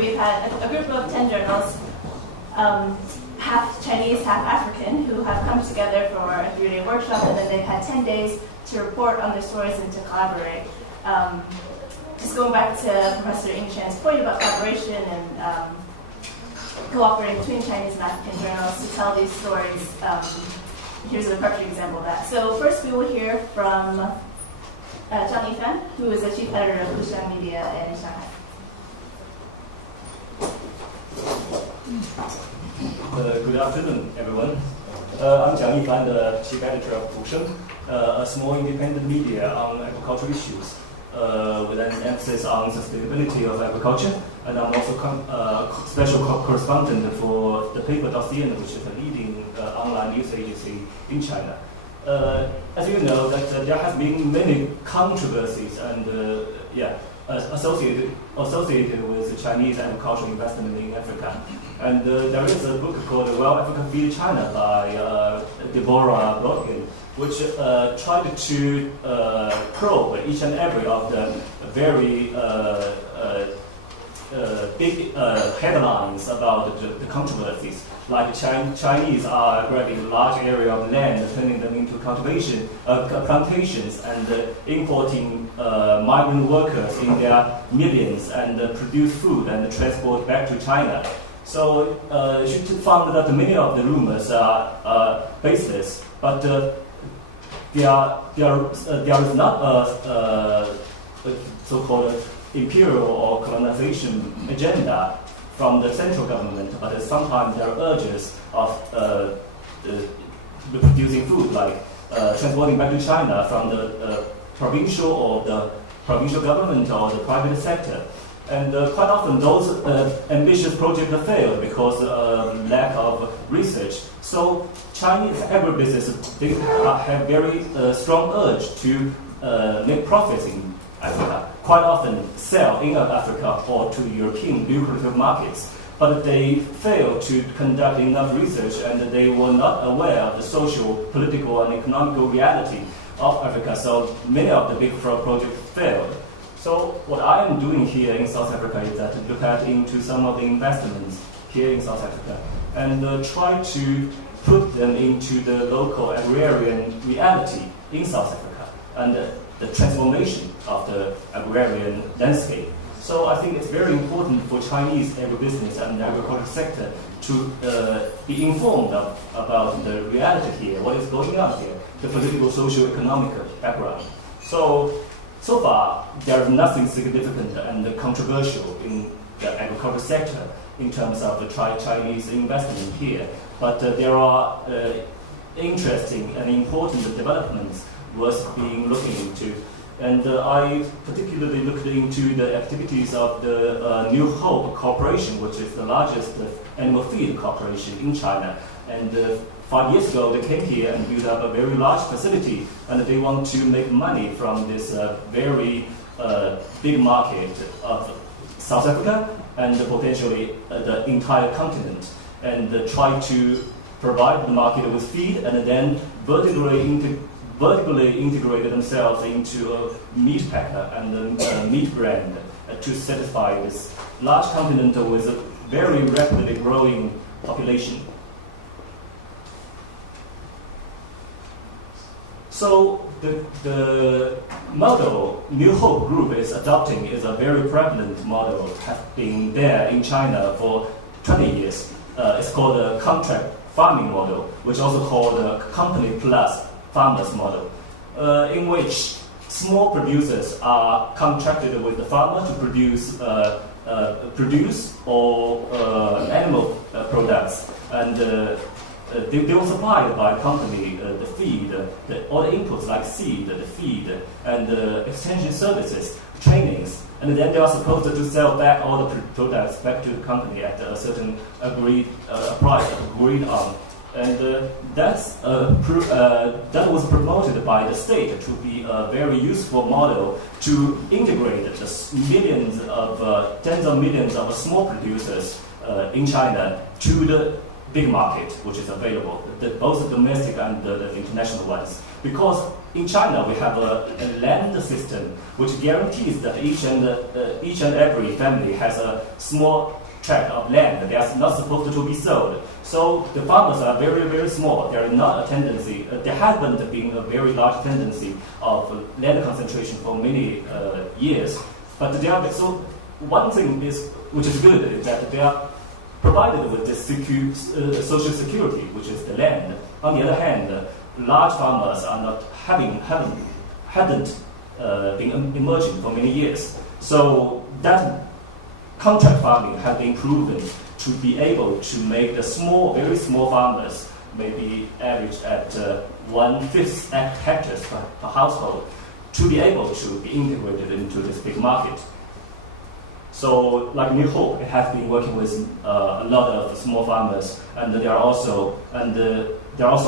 We've had a group of 10 journalists, half Chinese, half African, who have come together for a 3-day workshop, and then they've had 10 days to report on their stories and to collaborate. Just going back to Professor Ing Chan's point about collaboration and cooperating between Chinese and African journalists to tell these stories, here's a perfect example of that. So first we will hear from Jiang Yifan, who is the chief editor of Wuxiang Media in Shanghai. Good afternoon, everyone. I'm Jiang Yifan, the chief editor of Wuxiang, a small independent media on agricultural issues, with an emphasis on sustainability of agriculture. And I'm also special correspondent for the paper.cn, which is a leading online news agency in China. As you know, that there has been many controversies and associated with the Chinese agricultural investment in Africa. And there is a book called Well, Africa Feed China by Deborah Brodkin, which tried to probe each and every of the very big headlines about the controversies. Like Chinese are grabbing a large area of land, turning them into plantations, and importing migrant workers in their millions, and produce food and transport back to China. So she found that many of the rumors are baseless, but there is not a so-called imperial or colonization agenda from the central government, but sometimes there are urges of producing food, like transporting back to China from the provincial or the provincial government or the private sector. And quite often those ambitious projects fail because of lack of research. So Chinese agribusiness, they have very strong urge to make profits in Africa. Quite often sell in Africa or to European lucrative markets. But they fail to conduct enough research, and they were not aware of the social, political, and economical reality of Africa. So many of the big projects failed. So what I am doing here in South Africa is that to look into some of the investments here in South Africa and try to put them into the local agrarian reality in South Africa and the transformation of the agrarian landscape. So I think it's very important for Chinese agribusiness and the agricultural sector to be informed about the reality here, what is going on here, the political, social, economic background. So far, there is nothing significant and controversial in the agricultural sector in terms of the Chinese investment here. But there are interesting and important developments worth being looking into. And I particularly looked into the activities of the New Hope Corporation, which is the largest animal feed corporation in China. And 5 years ago, they came here and built up a very large facility, and they want to make money from this very big market of South Africa and potentially the entire continent, and try to provide the market with feed and then vertically integrate themselves into a meat packer and a meat brand to satisfy this large continent with a very rapidly growing population. So the model New Hope Group is adopting is a very prevalent model, has been there in China for 20 years. It's called a contract farming model, which is also called a company plus farmers model, in which small producers are contracted with the farmer to produce animal products, and they were supplied by the company the feed, all the inputs like seed, the feed, and extension services, trainings, and then they are supposed to sell back all the products back to the company at a certain agreed price agreed on. And that was promoted by the state to be a very useful model to integrate the millions of, tens of millions of small producers in China to the big market, which is available, both the domestic and the international ones. Because in China, we have a land system which guarantees that each and every family has a small tract of land. They are not supposed to be sold. So the farmers are very, very small. There is not a tendency, there hasn't been a very large tendency of land concentration for many years. But so one thing which is good is that they are provided with this social security, which is the land. On the other hand, large farmers are not hadn't been emerging for many years. So that contract farming has been proven to be able to make the very small farmers, maybe average at 1/5 hectares per household, to be able to be integrated into this big market. So, like New Hope, it has been working with a lot of small farmers, and there are also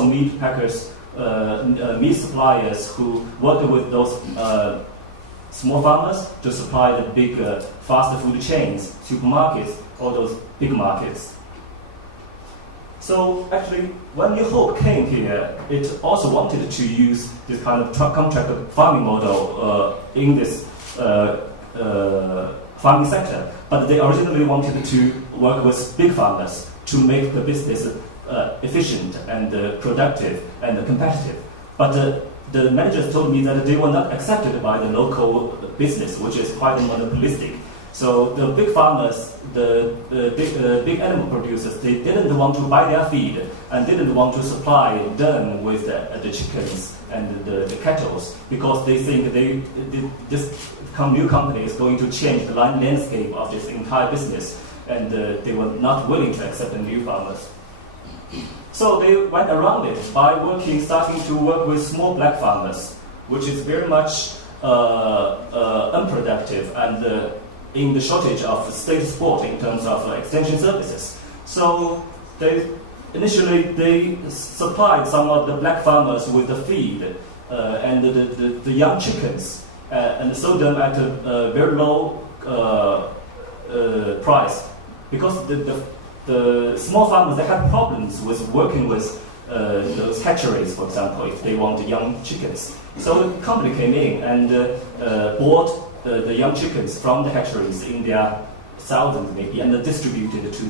meat packers, meat suppliers who work with those small farmers to supply the big fast food chains, supermarkets, all those big markets. So actually, when New Hope came here, it also wanted to use this kind of contract farming model in this farming sector, but they originally wanted to work with big farmers to make the business efficient and productive and competitive. But the managers told me that they were not accepted by the local business, which is quite monopolistic. So the big farmers, the big animal producers, they didn't want to buy their feed and didn't want to supply them with the chickens and the cattle, because they think this new company is going to change the landscape of this entire business, and they were not willing to accept the new farmers. So they went around it by starting to work with small black farmers, which is very much unproductive and in the shortage of state support in terms of extension services. So initially they supplied some of the black farmers with the feed and the young chickens and sold them at a very low price, because the small farmers, they had problems with working with those hatcheries, for example, if they want young chickens. So the company came in and bought the young chickens from the hatcheries in their thousands maybe, and distributed it to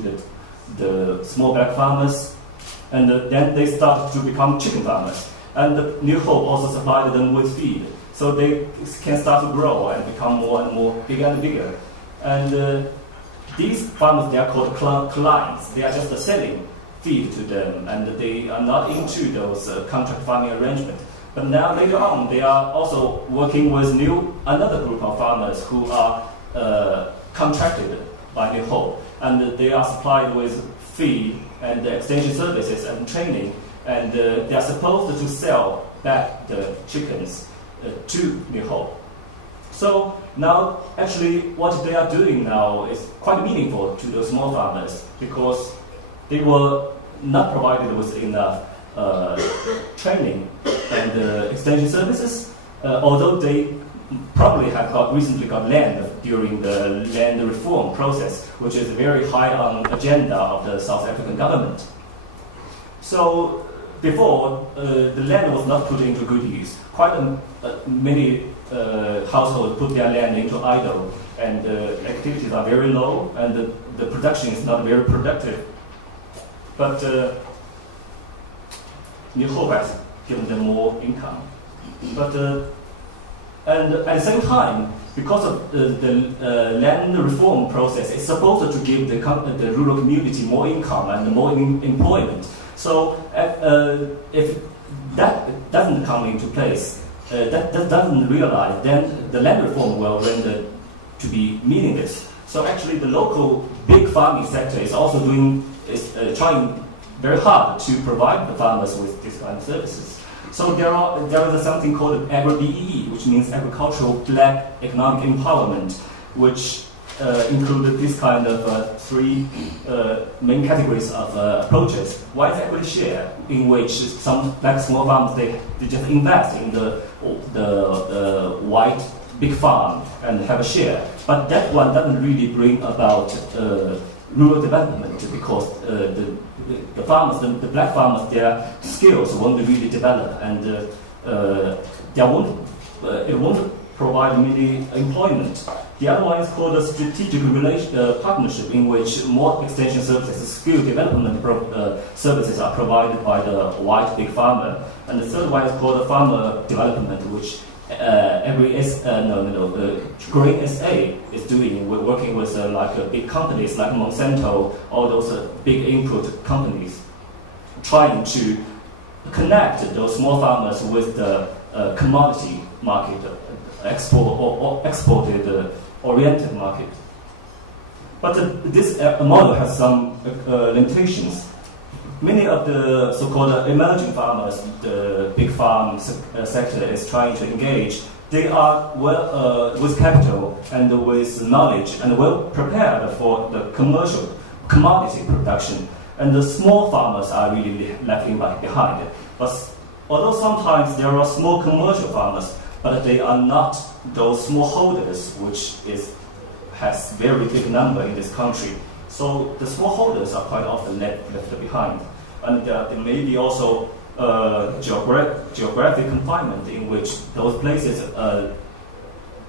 the small black farmers. And then they started to become chicken farmers. And the New Hope also supplied them with feed, so they can start to grow and become more and more bigger and bigger. And these farmers, they are called clients. They are just selling feed to them, and they are not into those contract farming arrangements. But now later on, they are also working with another group of farmers who are contracted by New Hope, and they are supplied with feed and extension services and training, and they are supposed to sell back the chickens to New Hope. So now, actually, what they are doing now is quite meaningful to those small farmers, because they were not provided with enough training and extension services, although they probably have recently got land during the land reform process, which is very high on the agenda of the South African government. So before, the land was not put into good use. Quite many households put their land into idle, and activities are very low, and the production is not very productive. But New Hope has given them more income. But and at the same time, because of the land reform process, it's supposed to give the rural community more income and more employment. So if that doesn't come into place, that doesn't realize, then the land reform will render to be meaningless. So actually, the local big farming sector is also trying very hard to provide the farmers with this kind of services. So there is something called agro-BEE, which means agricultural black economic empowerment, which included this kind of three main categories of approaches. White equity share, in which some black small farmers they just invest in the white big farm and have a share. But that one doesn't really bring about rural development, because the farmers, the black farmers, their skills won't really develop, and it won't provide many employment. The other one is called a strategic partnership, in which more extension services, skill development services are provided by the white big farmer. And the third one is called the farmer development, which Green SA is doing. We're working with big companies like Monsanto, all those big input companies, trying to connect those small farmers with the commodity market, exported oriented market. But this model has some limitations. Many of the so-called emerging farmers, the big farm sector is trying to engage. They are well with capital and with knowledge and well prepared for the commercial commodity production. And the small farmers are really lagging behind. But although sometimes there are small commercial farmers, but they are not those smallholders, which has very big number in this country. So the smallholders are quite often left behind. And there may be also geographic confinement, in which those places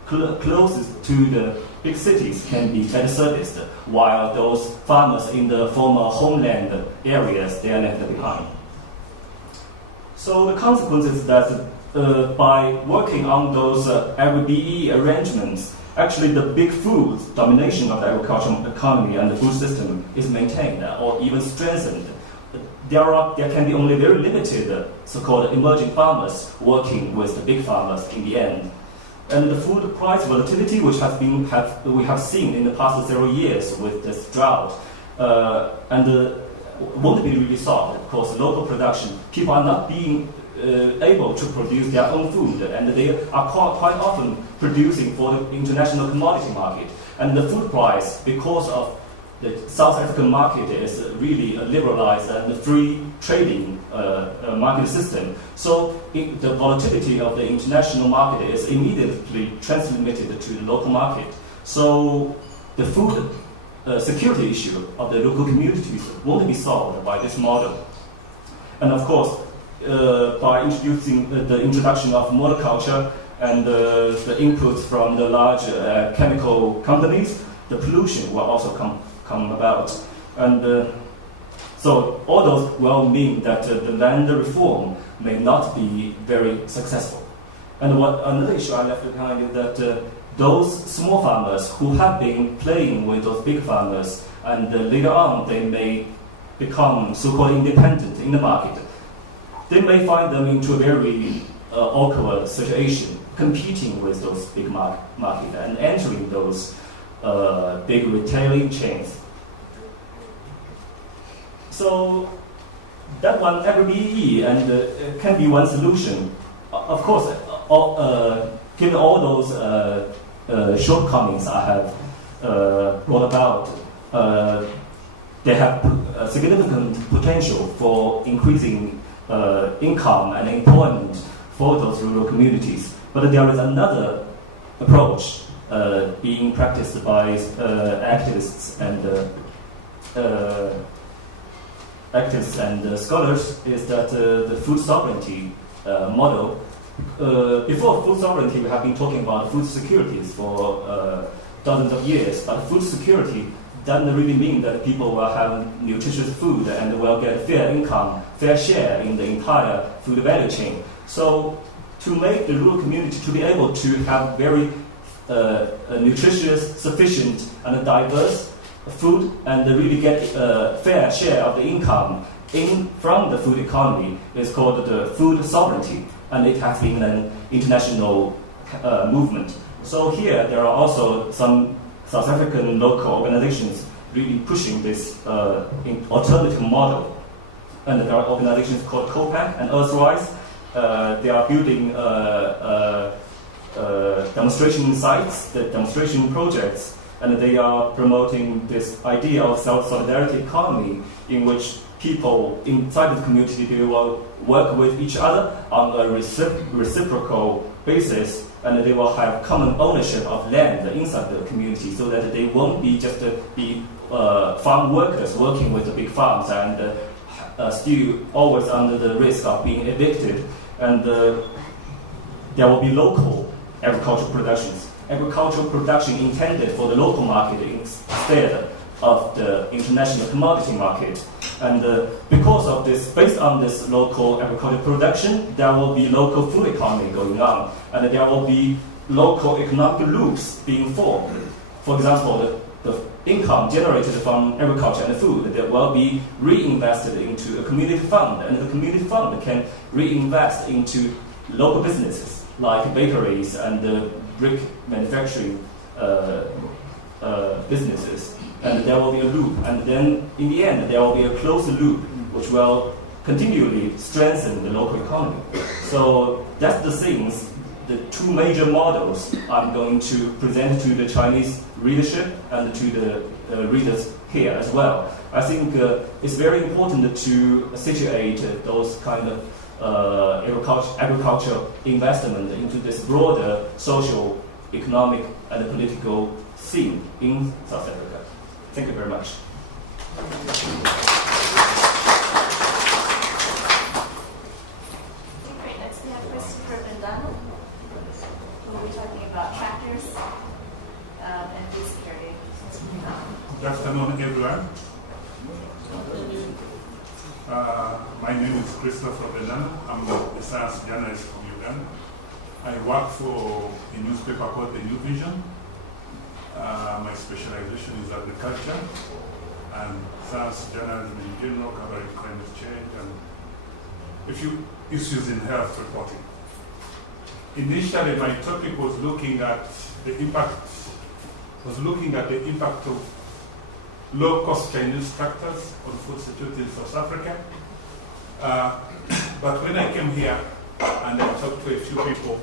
closest to the big cities can be better serviced, while those farmers in the former homeland areas, they are left behind. So the consequence is that by working on those LBE arrangements, actually the big food domination of the agricultural economy and the food system is maintained or even strengthened. There can be only very limited so-called emerging farmers working with the big farmers in the end. And the food price volatility, which we have seen in the past several years with this drought, won't be really solved. Of course, local production, people are not being able to produce their own food, and they are quite often producing for the international commodity market. And the food price, because of the South African market is really a liberalized and free trading market system. So the volatility of the international market is immediately transmitted to the local market. So the food security issue of the local communities won't be solved by this model. And of course, by introducing the introduction of monoculture and the inputs from the large chemical companies, the pollution will also come about. And so all those will mean that the land reform may not be very successful. And another issue I left behind is that those small farmers who have been playing with those big farmers, and later on they may become so-called independent in the market, they may find them into a very awkward situation, competing with those big market and entering those big retailing chains. So that one, BE, and can be one solution. Of course, given all those shortcomings I have brought about, they have significant potential for increasing income and employment for those rural communities. But there is another approach being practiced by activists and scholars, is that the food sovereignty model. Before food sovereignty, we have been talking about food securities for dozens of years, but food security doesn't really mean that people will have nutritious food and will get fair income, fair share in the entire food value chain. So to make the rural community to be able to have very nutritious, sufficient, and diverse food, and really get a fair share of the income from the food economy, is called the food sovereignty, and it has been an international movement. So here there are also some South African local organizations really pushing this alternative model. And there are organizations called COPAC and Earthrise. They are building demonstration sites, the demonstration projects, and they are promoting this idea of self-solidarity economy, in which people inside the community, they will work with each other on a reciprocal basis, and they will have common ownership of land inside the community, so that they won't be just farm workers working with the big farms and still always under the risk of being evicted. And there will be local agricultural productions. Agricultural production intended for the local market instead of the international commodity market. And because of this, based on this local agricultural production, there will be local food economy going on, and there will be local economic loops being formed. For example, the income generated from agriculture and food that will be reinvested into a community fund, and the community fund can reinvest into local businesses like bakeries and brick manufacturing businesses. And there will be a loop, and then in the end there will be a closed loop which will continually strengthen the local economy. So that's the things, the two major models I'm going to present to the Chinese readership and to the readers here as well. I think it's very important to situate those kind of agricultural investment into this broader social, economic, and political scene in South Africa. Thank you very much. Great. Next we have Christopher Bendana, who will be talking about tractors and food security. Good afternoon, everyone. My name is Christopher Bendana. I'm a science journalist from Uganda. I work for a newspaper called The New Vision. My specialization is agriculture and science journalism in general, covering climate change and a few issues in health reporting. Initially, my topic was looking at the impact of low-cost Chinese tractors on food security in South Africa. But when I came here and I talked to a few people,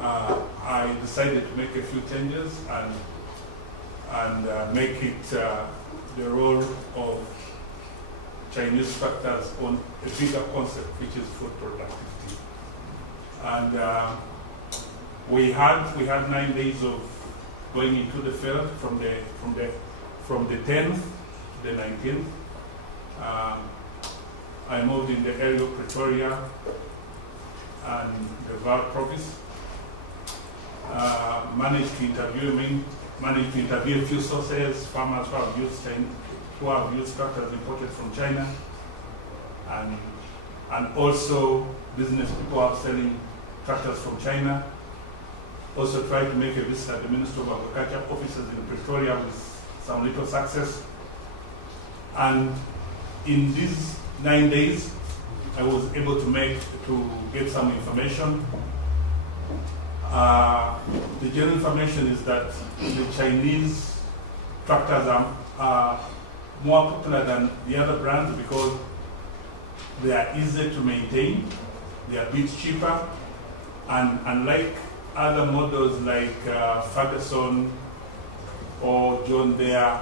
I decided to make a few changes and make it the role of Chinese tractors on a bigger concept, which is food productivity. And we had 9 days of going into the field from the 10th to the 19th. I moved in the area of Pretoria and the Vaal province. Managed to interview a few sources, farmers who have used tractors imported from China, and also business people who are selling tractors from China. Also tried to make a visit at the Ministry of Agriculture offices in Pretoria with some little success. And in these 9 days, I was able to get some information. The general information is that the Chinese tractors are more popular than the other brands because they are easier to maintain, they are a bit cheaper, and unlike other models like Ferguson or John, they are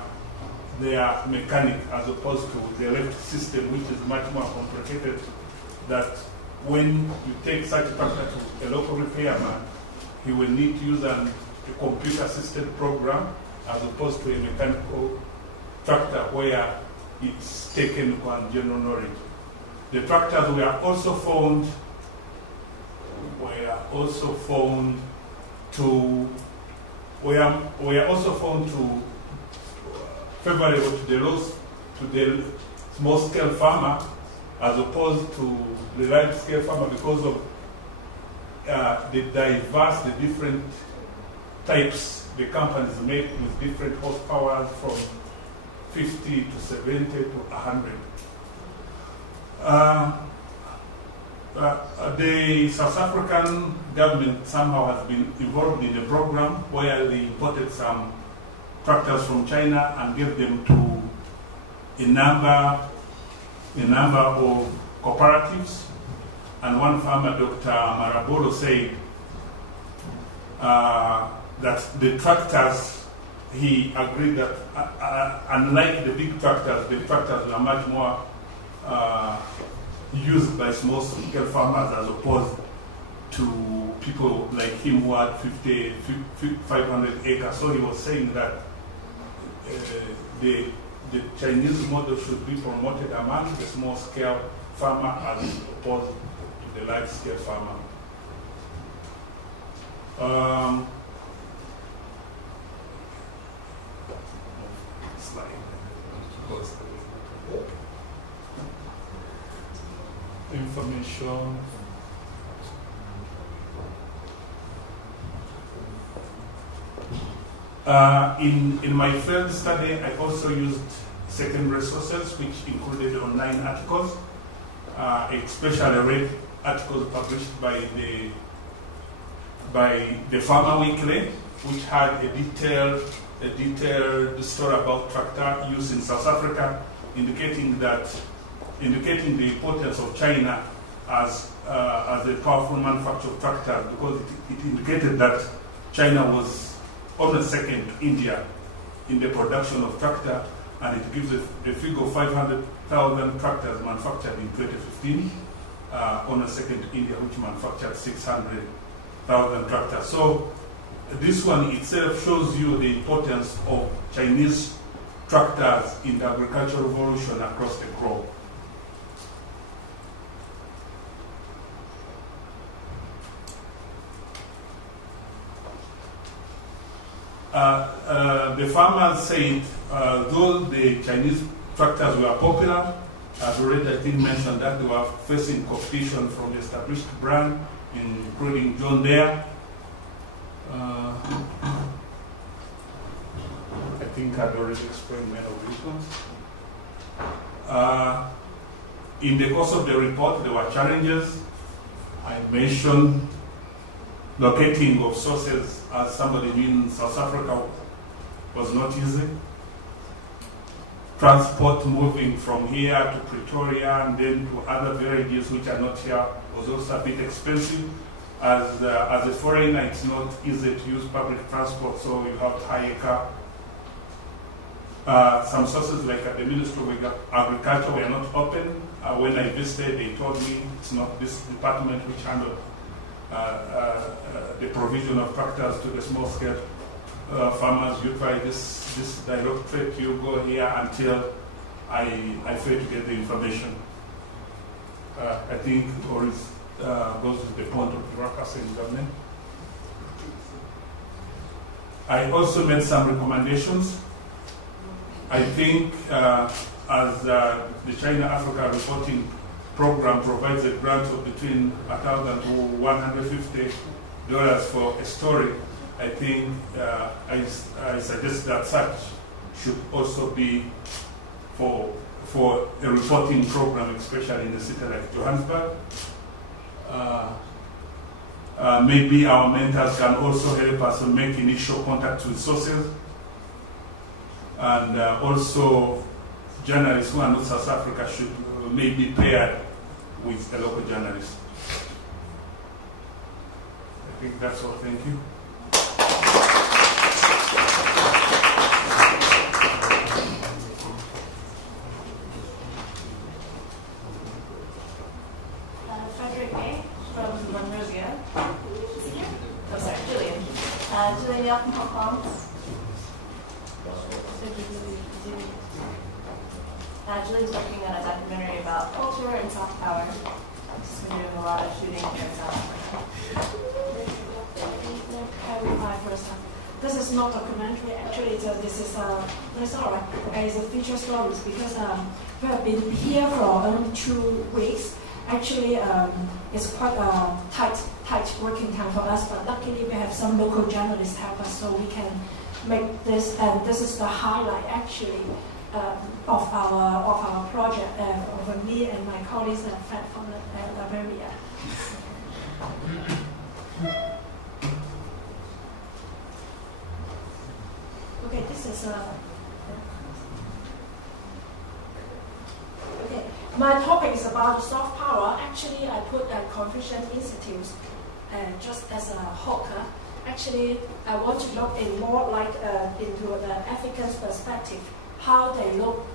mechanic as opposed to the electric system, which is much more complicated. That when you take such a tractor to a local repairman, he will need to use a computer-assisted program as opposed to a mechanical tractor where it's taken on general knowledge. The tractors were also found favorable to the small-scale farmer as opposed to the large-scale farmer because of the different types the companies make with different horsepower from 50 to 70 to 100. The South African government somehow has been involved in a program where they imported some tractors from China and gave them to a number of cooperatives. And one farmer, Dr. Marabolo, said that the tractors, he agreed that unlike the big tractors, the tractors were much more used by small-scale farmers as opposed to people like him who had 500 acres. So he was saying that the Chinese model should be promoted among the small-scale farmer as opposed to the large-scale farmer. Information. In my field study, I also used secondary sources, which included online articles, especially read articles published by the Farmer Weekly, which had a detailed story about tractor use in South Africa, indicating the importance of China as a powerful manufacturer of tractors, because it indicated that China was almost second to India in the production of tractor, and it gives a figure of 500,000 tractors manufactured in 2015, almost second to India, which manufactured 600,000 tractors. So this one itself shows you the importance of Chinese tractors in the agricultural revolution across the globe. The farmers said, though the Chinese tractors were popular, I've already, I think, mentioned that they were facing competition from the established brand, including John Deere. I think I've already explained many of these ones. In the course of the report, there were challenges. I mentioned locating of sources, as somebody in South Africa, was not easy. Transport moving from here to Pretoria and then to other villages which are not here was also a bit expensive. As a foreigner, it's not easy to use public transport, so you have to hire a car. Some sources, like at the Ministry of Agriculture, were not open. When I visited, they told me it's not this department which handled the provision of tractors to the small-scale farmers. You try this direct trip, you go here until I fail to get the information. I think it always goes to the point of bureaucracy in government. I also made some recommendations. I think as the China-Africa reporting program provides a grant of between $1,000 to $150 for a story, I think I suggest that such should also be for a reporting program, especially in a city like Johannesburg. Maybe our mentors can also help us to make initial contacts with sources, and also journalists who are not South Africa should maybe paired with a local journalist. I think that's all. Thank you. Fredrick Gaye from Namibia. Oh, sorry, Gillian. Gillian Yau from Hong Kong. Gillian's working on a documentary about culture and soft power. She's been doing a lot of shooting here in South Africa. This is not documentary. Actually, it's it's a feature stories, because we have been here for only 2 weeks. Actually, it's quite a tight working time for us, but luckily we have some local journalists help us, so we can make this. And this is the highlight, actually, of our project. Of me and my colleagues from Liberia. Okay, this is okay. My topic is about soft power. Actually, I put Confucian Institute just as a hook. Actually, I want to look in more like into the African perspective, how they look,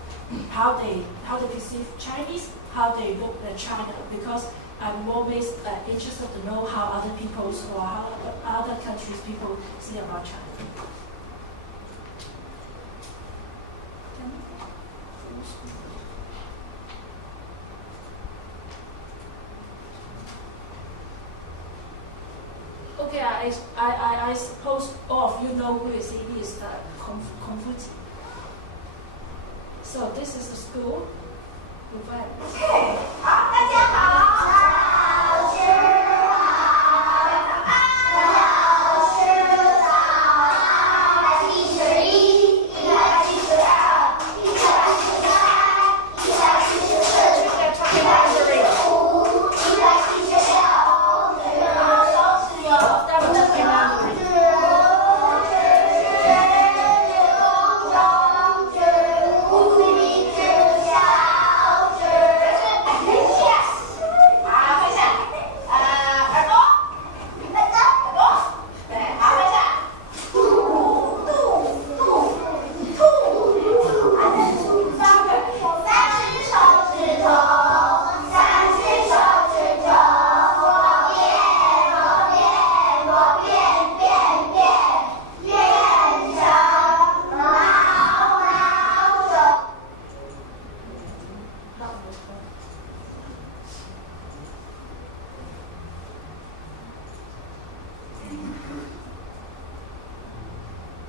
how they perceive Chinese, how they look at China. Because I'm always interested to know how other people's or how other countries' people see about China. I suppose all of you know who is he. He is Confucius. So this is the school.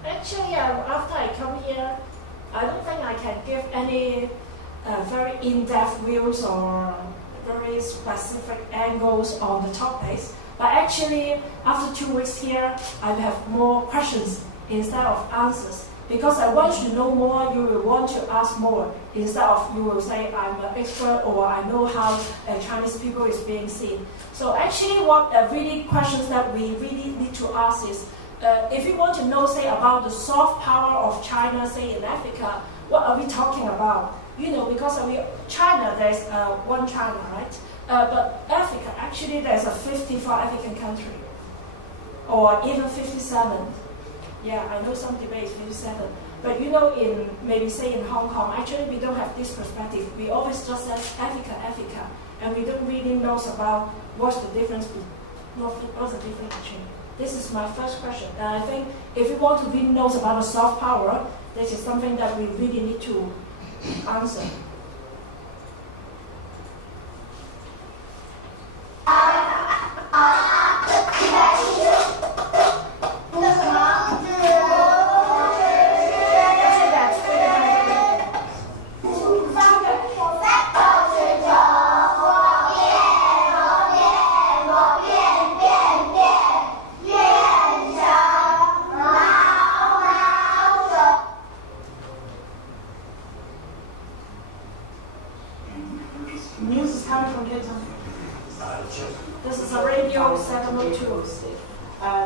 Actually, after I come here, I don't think I can give any very in-depth views or very specific angles on the topics. But actually, after 2 weeks here, I have more questions instead of answers. Because I want you to know more, you will want to ask more instead of you will say I'm an expert or I know how Chinese people is being seen. So actually, what really questions that we really need to ask is, if you want to know, say, about the soft power of China, say, in Africa, what are we talking about? You know, because China, there's one China, right? But Africa, actually, there's a 54 African country, or even 57. Yeah, I know some debate is 57. But you know, maybe say in Hong Kong, actually, we don't have this perspective. We always just say Africa, Africa, and we don't really know about what's the difference between. This is my first question. And I think if you want to really know about the soft power, this is something that we really need to answer. This is a radio 702.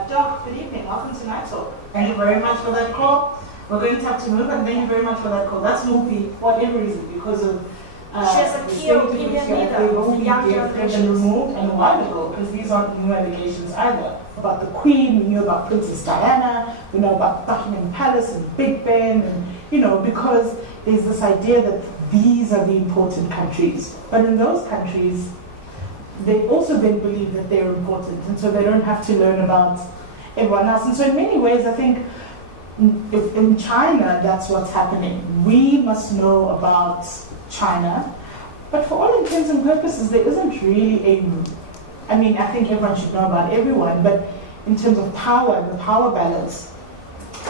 Doc, good evening. Welcome to Night Talk. Thank you very much for that call. We're going to have to move, and thank you very much for that call. That's Mbuli. Whatever is it, because of she has a key opinion leader of the young generation. Removed and a while ago, because these aren't new allegations either. About the Queen, we knew about Princess Diana, we know about Buckingham Palace and Big Ben, and because there's this idea that these are the important countries. But in those countries, they also then believe that they're important, and so they don't have to learn about everyone else. And so in many ways, I think if in China, that's what's happening. We must know about China, but for all intents and purposes, there isn't really I think everyone should know about everyone, but in terms of power and the power balance,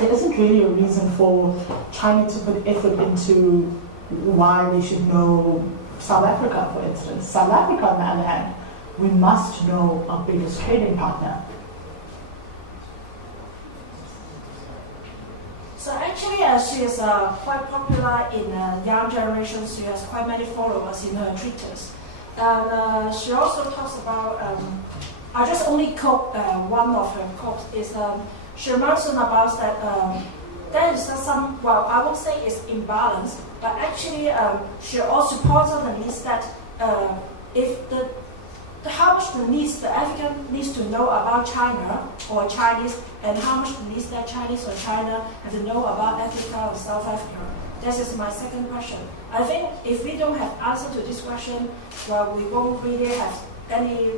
there isn't really a reason for China to put effort into why they should know South Africa, for instance. South Africa, on the other hand, we must know our biggest trading partner. So actually, she is quite popular in young generations. She has quite many followers in her Twitters. And she also talks about, I just only quote one of her quotes, is she mentioned about that there is some, well, I won't say it's imbalance, but actually she also points out the needs that if how much the African needs to know about China or Chinese, and how much the needs that Chinese or China have to know about Africa or South Africa. This is my second question. I think if we don't have answer to this question, well, we won't really have any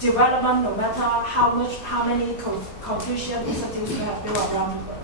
development, no matter how many Confucian institutes we have built around the world.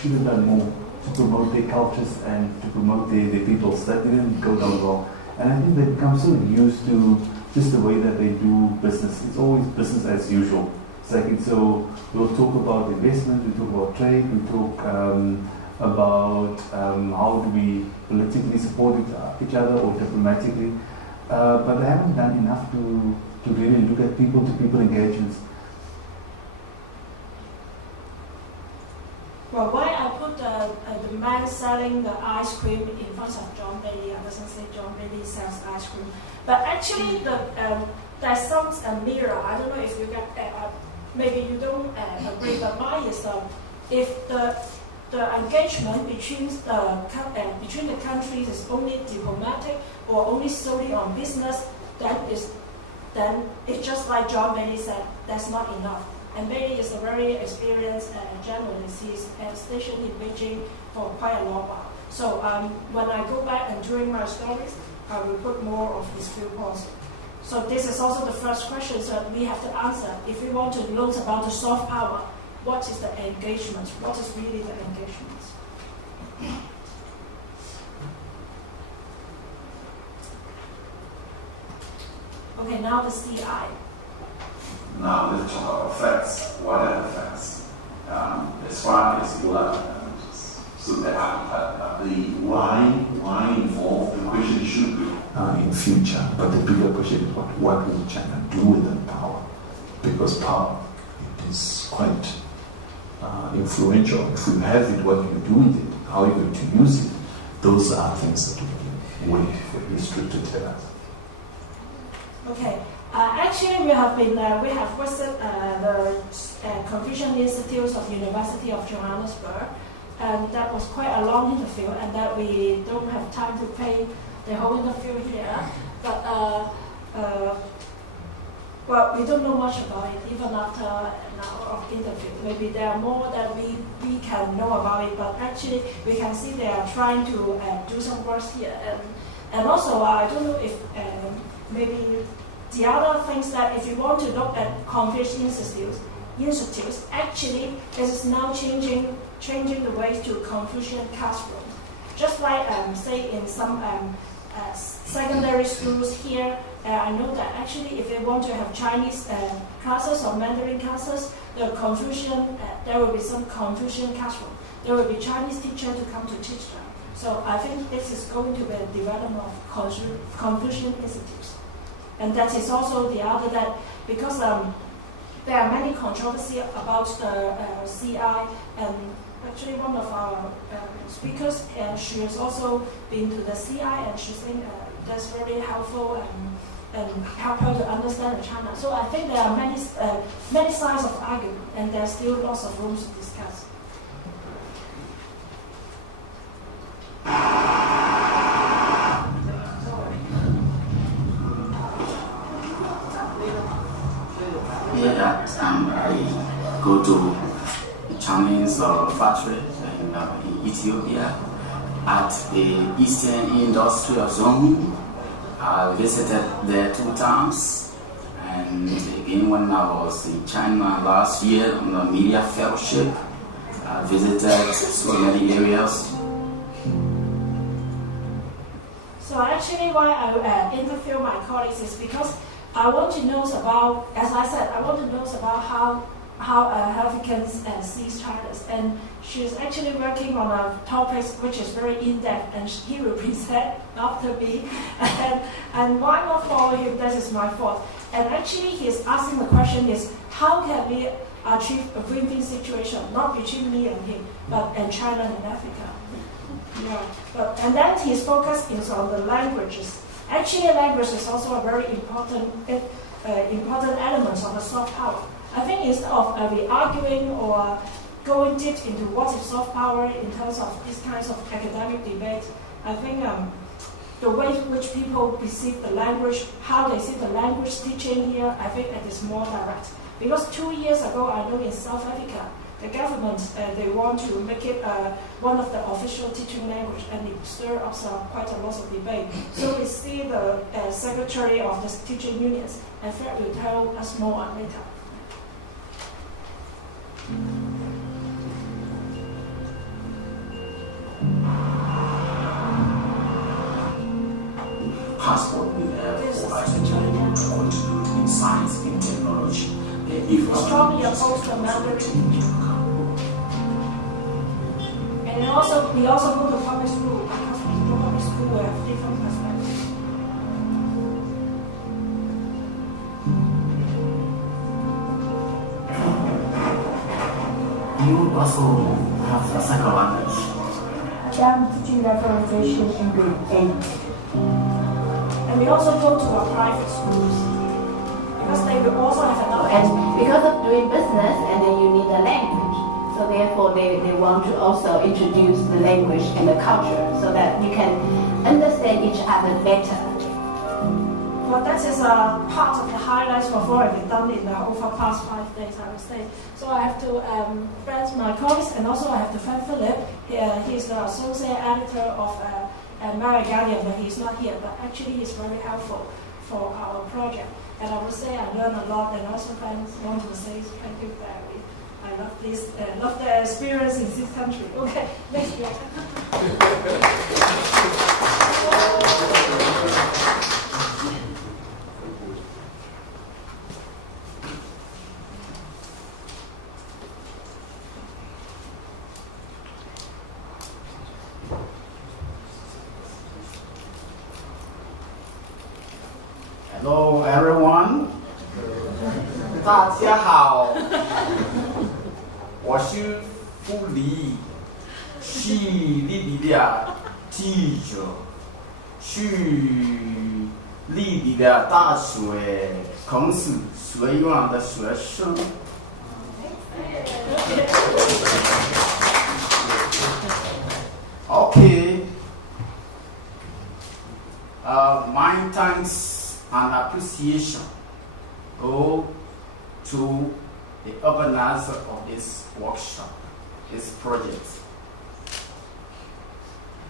should have done more to promote their cultures and to promote their peoples. That didn't go down well. And I think they've become so used to just the way that they do business. It's always business as usual. It's like, so we'll talk about investment, we talk about trade, we talk about how do we politically support each other or diplomatically. But they haven't done enough to really look at people-to-people engagements. Well, why I put the man selling the ice cream in front of John Bailey, I doesn't say John Bailey sells ice cream. But actually, there's some mirror. I don't know if you get, maybe you don't agree, but mine is if the engagement between the countries is only diplomatic or only solely on business, then it's just like John Bailey said, that's not enough. And Bailey is a very experienced journalist. He's stationed in Beijing for quite a long while. So when I go back and during my stories, I will put more of his viewpoints. So this is also the first question that we have to answer. If we want to learn about the soft power, what is the engagement? What is really the engagement? Okay, now the CI. Now let's talk about facts. What are the facts? As far as you are, so the why involved, the question should be in future. But the bigger question is what will China do with the power? Because power is quite influential. If you have it, what do you do with it? How are you going to use it? Those are things that we wait for history to tell us. Okay. Actually, we have visited the Confucian Institutes of University of Johannesburg, and that was quite a long interview, and that we don't have time to pay the whole interview here. But well, we don't know much about it even after an hour of interview. Maybe there are more that we can know about it, but actually we can see they are trying to do some work here, and also I don't know if maybe. The other things that if you want to look at Confucian institutes, actually this is now changing the ways to Confucian classrooms. Just like say in some secondary schools here, I know that actually if they want to have Chinese classes or Mandarin classes, there will be some Confucian classroom. There will be Chinese teacher to come to teach them. So I think this is going to be a development of Confucian institutes. And that is also the other that, because there are many controversies about the CI, and actually one of our speakers, she has also been to the CI, and she thinks that's very helpful and help her to understand China. So I think there are many sides of argument, and there's still lots of rooms to discuss. Yeah, I go to Chinese factory in Ethiopia at the Eastern Industrial Zone. I visited there 2 times, and again when I was in China last year on a media fellowship, I visited so many areas. So actually why I interview my colleagues is because I want to know about, as I said, I want to know about how Africans see China, and she's actually working on a topic which is very in-depth, and he will present after me, and why not follow him? That is my fault. And actually he's asking the question is, how can we achieve a win-win situation, not between me and him, but in China and Africa? Yeah, and then his focus is on the languages. Actually, language is also a very important element of a soft power. I think instead of we arguing or going deep into what is soft power in terms of these kinds of academic debate, I think the way in which people perceive the language, how they see the language teaching here, I think it is more direct. Because 2 years ago, I know in South Africa, the government, they want to make it one of the official teaching language, and it stirred up quite a lot of debate. So we see the secretary of the teaching unions, and Fred will tell us more on later. passport we have for actually contribute in science, in technology, strongly opposed to Mandarin. And also, we also go to public school because in public school we have different perspectives. You also have a second language. I'm teaching referencing in grade 8. And we also go to our private schools because they will also have another. And because of doing business, and then you need a language. So therefore, they want to also introduce the language and the culture so that you can understand each other better. Well, that is a part of the highlights of what we've done in the over past 5 days, I would say. So I have to thank my colleagues, and also I have to thank Philip. He's the associate editor of American Guardian, but he's not here. But actually, he's very helpful for our project. And I would say I learned a lot, and also want to say thank you, Barry. I love this, love the experience in this country. Okay, next year. Hello, everyone. 大家好，我是布里，是利比亚记者，是利比亚大学孔子学院的学生。Okay. My thanks and appreciation go to the organizer of this workshop, this project.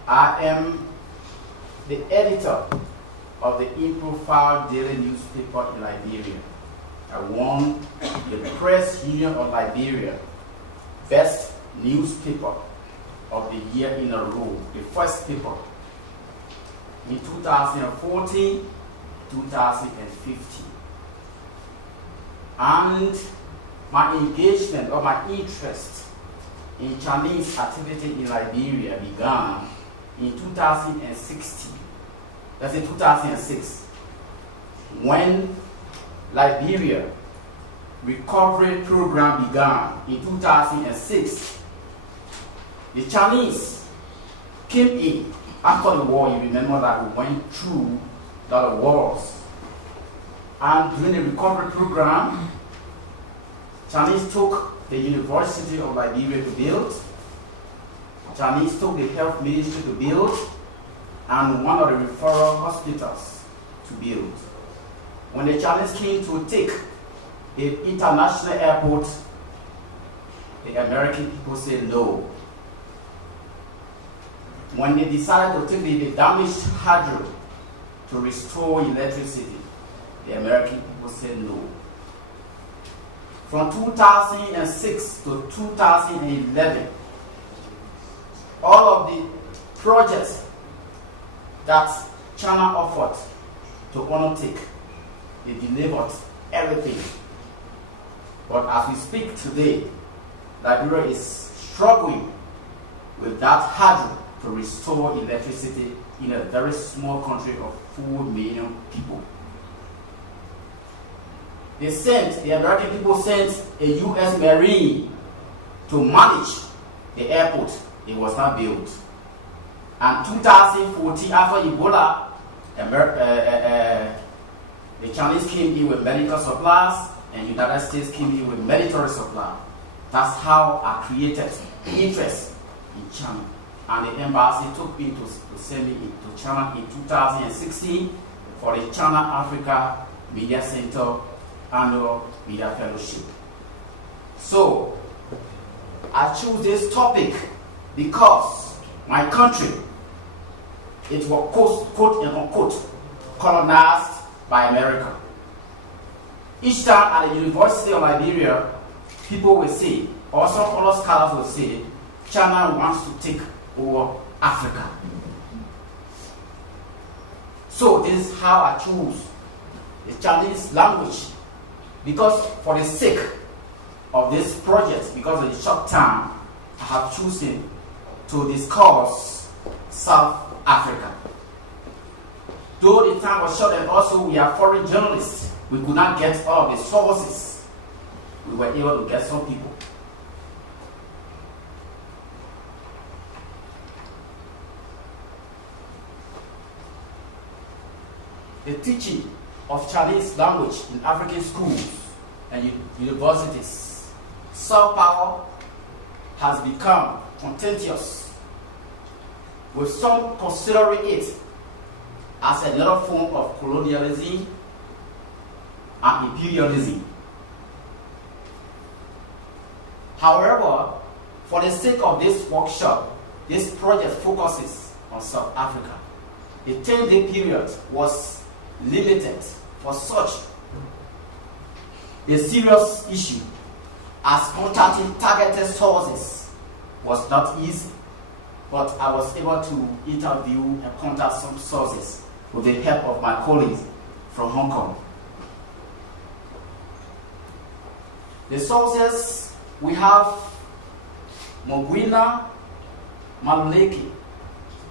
I am the editor of the in-profile daily newspaper in Liberia. I won the Press Union of Liberia Best Newspaper of the Year in a row, the first paper in 2014, 2015. And my engagement or my interest in Chinese activity in Liberia began in 2016. That's in 2006, when Liberia recovery program began in 2006. The Chinese came in after the war. You remember that we went through a lot of wars. And during the recovery program, Chinese took the University of Liberia to build. Chinese took the health ministry to build, and one of the referral hospitals to build. When the Chinese came to take the international airport, the American people said no. When they decided to take the damaged hydro to restore electricity, the American people said no. From 2006 to 2011, all of the projects that China offered to undertake, they delivered everything. But as we speak today, Liberia is struggling with that hydro to restore electricity in a very small country of 4 million people. The American people sent a U.S. Marine to manage the airport. It was not built. And 2014, after Ebola, the Chinese came in with medical supplies, and the United States came in with military supply. That's how I created interest in China. And the embassy took me to send me to China in 2016 for the China Africa Media Center Annual Media Fellowship. So, I choose this topic because my country, it was quote and unquote colonized by America. Each time at the University of Liberia, people will say, or some other scholars will say, China wants to take over Africa. So this is how I choose the Chinese language, because for the sake of this project, because of the short time, I have chosen to discuss South Africa. Though the time was short and also we are foreign journalists, we could not get all of the sources. We were able to get some people. The teaching of Chinese language in African schools and universities, soft power has become contentious, with some considering it as another form of colonialism and imperialism. However, for the sake of this workshop, this project focuses on South Africa. The 10-day period was limited for such a serious issue as contacting targeted sources was not easy, but I was able to interview and contact some sources with the help of my colleagues from Hong Kong. The sources we have: Mogwina Maluleke,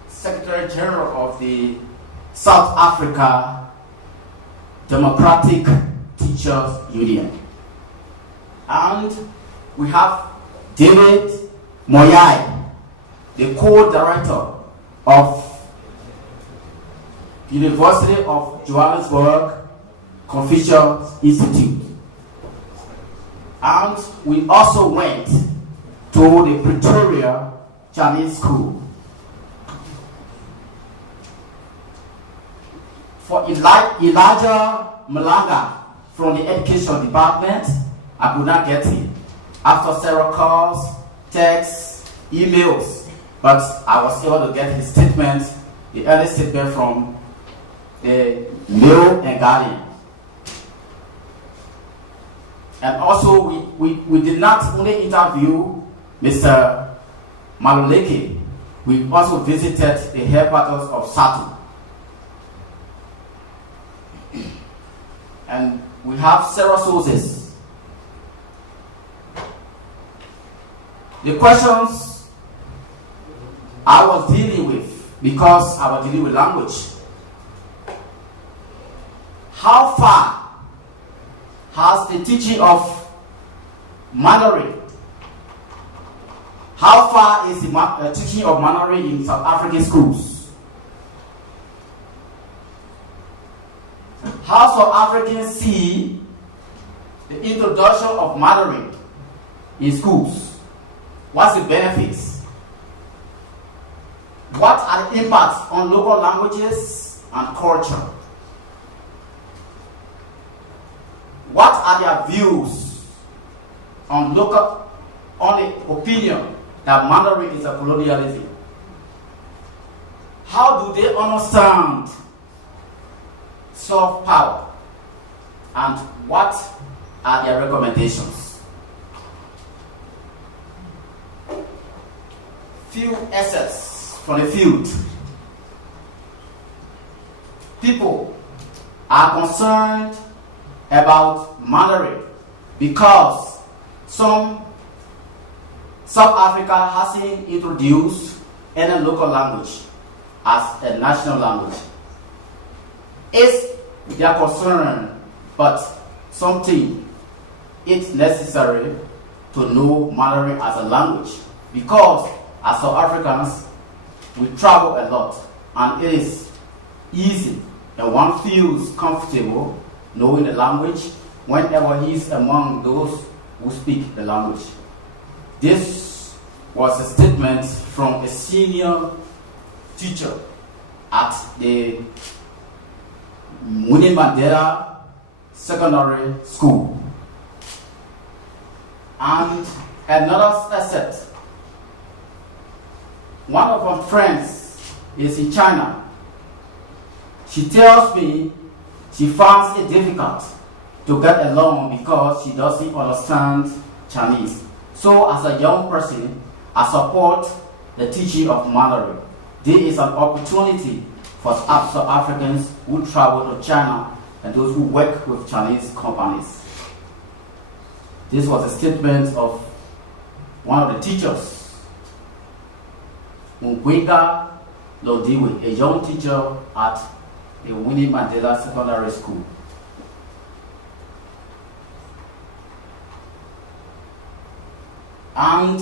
Secretary General of the South Africa Democratic Teachers Union. And we have David Moyai, the co-director of University of Johannesburg Confucius Institute. And we also went to the Pretoria Chinese School. For Elijah Malanga from the Education Department, I could not get him after several calls, texts, emails, but I was able to get his statement, the early statement from the Mail and Guardian. And also, we did not only interview Mr. Maluleke, we also visited the headquarters of SATU. And we have several sources. The questions I was dealing with, because I was dealing with language: how far has the teaching of Mandarin, how far is the teaching of Mandarin in South African schools? How South Africans see the introduction of Mandarin in schools? What's the benefits? What are the impacts on local languages and culture? What are their views on the opinion that Mandarin is a colonialism? How do they understand soft power, and what are their recommendations? Few assets from the field. People are concerned about Mandarin because South Africa hasn't introduced any local language as a national language. It's their concern, but something it's necessary to know Mandarin as a language, because as South Africans we travel a lot and it is easy and one feels comfortable knowing the language whenever he's among those who speak the language. This was a statement from a senior teacher at the Bendana Secondary School. And another asset: one of our friends is in China. She tells me she finds it difficult to get along because she doesn't understand Chinese. So as a young person, I support the teaching of Mandarin. There is an opportunity for South Africans who travel to China and those who work with Chinese companies. This was a statement of one of the teachers, Mbuli Tamfu, a young teacher at the Winnie Mandela Secondary School. And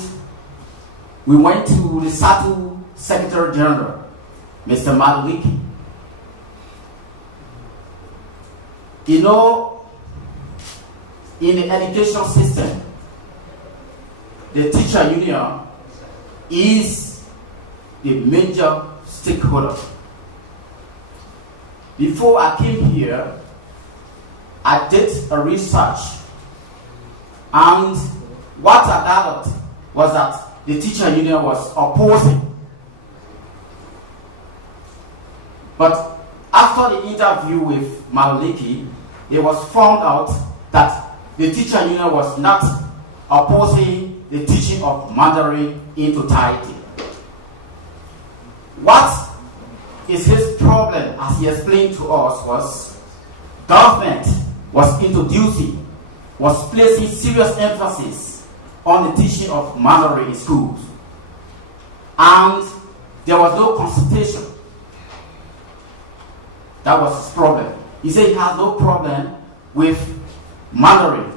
we went to the SATU Secretary General, Mr. Maliki. You know, in the education system, the teacher union is the major stakeholder. Before I came here, I did a research, and what I gathered was that the teacher union was opposing. But after the interview with Maliki, it was found out that the teacher union was not opposing the teaching of Mandarin in totality. What is his problem, as he explained to us, was government was placing serious emphasis on the teaching of Mandarin in schools. And there was no consultation. That was his problem. He said he has no problem with Mandarin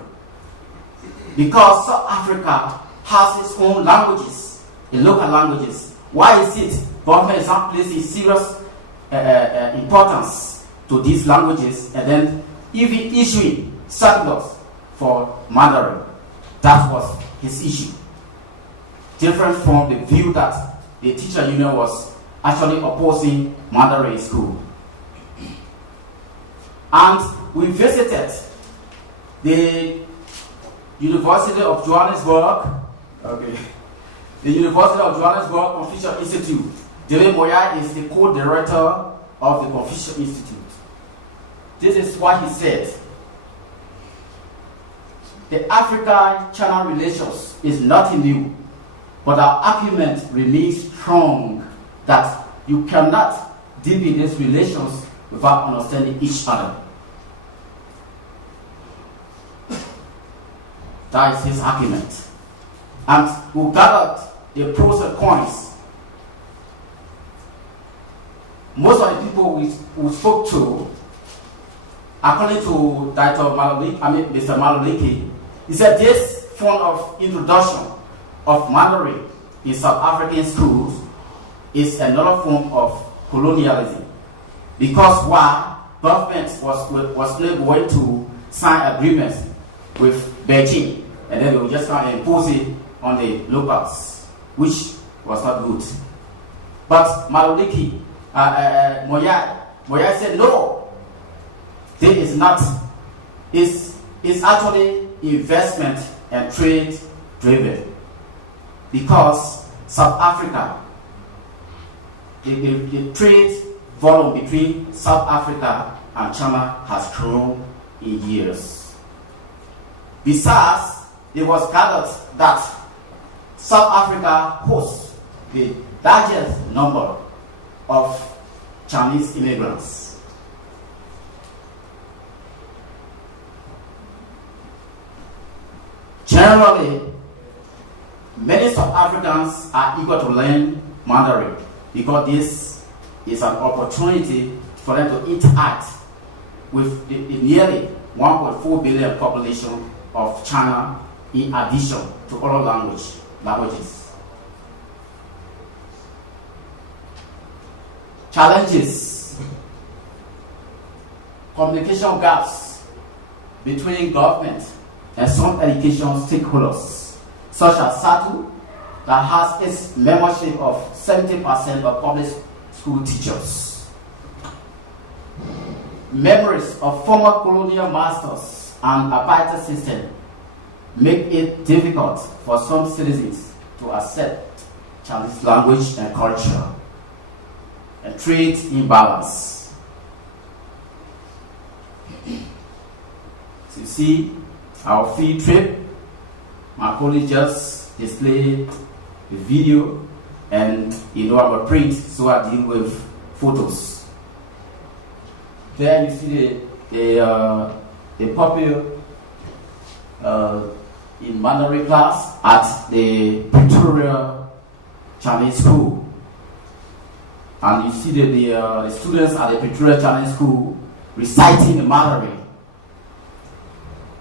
because South Africa has its own languages, the local languages. Why is it government is not placing serious importance to these languages and then even issuing circulars for Mandarin? That was his issue. Different from the view that the teacher union was actually opposing Mandarin in school. And we visited the University of Johannesburg, the University of Johannesburg Confucius Institute. David Moya is the co-director of the Confucius Institute. This is what he said. The Africa-China relations is nothing new, but our argument remains strong that you cannot deepen these relations without understanding each other. That is his argument. And we gathered the pros and cons. Most of the people we spoke to, according to Mr. Maliki, he said this form of introduction of Mandarin in South African schools is another form of colonialism. Because why? Government was going to sign agreements with Beijing, and then they would just kind of impose it on the locals, which was not good. But Maliki, Moya said, no, this is not. It's actually investment and trade driven. Because South Africa, the trade volume between South Africa and China has grown in years. Besides, it was gathered that South Africa hosts the largest number of Chinese immigrants. Generally, many South Africans are eager to learn Mandarin because this is an opportunity for them to interact with the nearly 1.4 billion population of China in addition to other languages. Challenges: communication gaps between government and some education stakeholders, such as SATU, that has its membership of 70% of public school teachers. Memories of former colonial masters and apartheid system make it difficult for some citizens to accept Chinese language and culture, and trade imbalance. So you see our field trip, my colleague just displayed the video, and I'm a print, so I deal with photos. There you see the pupil in Mandarin class at the Pretoria Chinese School. And you see the students at the Pretoria Chinese School reciting the Mandarin.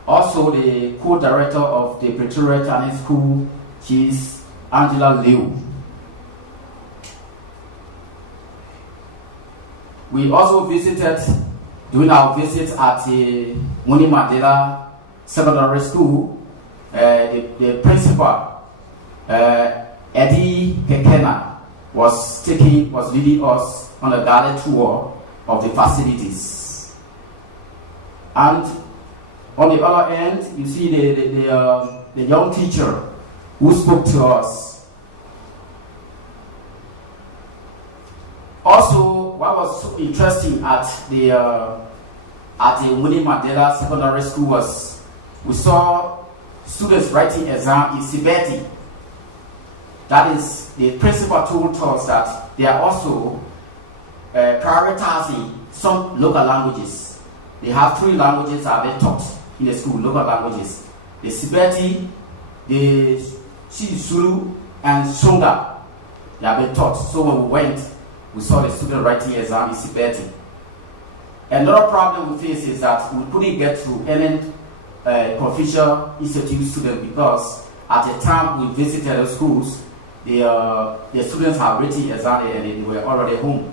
Also, the co-director of the Pretoria Chinese School, she is Angela Liu. We also visited, during our visit at the Mbuli Mandela Secondary School, the principal, Eddie Kekena, was leading us on a guided tour of the facilities. And on the other end, you see the young teacher who spoke to us. Also, what was so interesting at the Mbuli Mandela Secondary School was we saw students writing exam in Sibeti. That is, the principal told us that they are also prioritizing some local languages. They have 3 languages that are being taught in the school, local languages. The Sibeti, the Zulu, and Songa. They have been taught. So when we went, we saw the student writing exam in Sibeti. Another problem we face is that we couldn't get through any provincial institute student because at the time we visited the schools, the students have written exam and they were already home.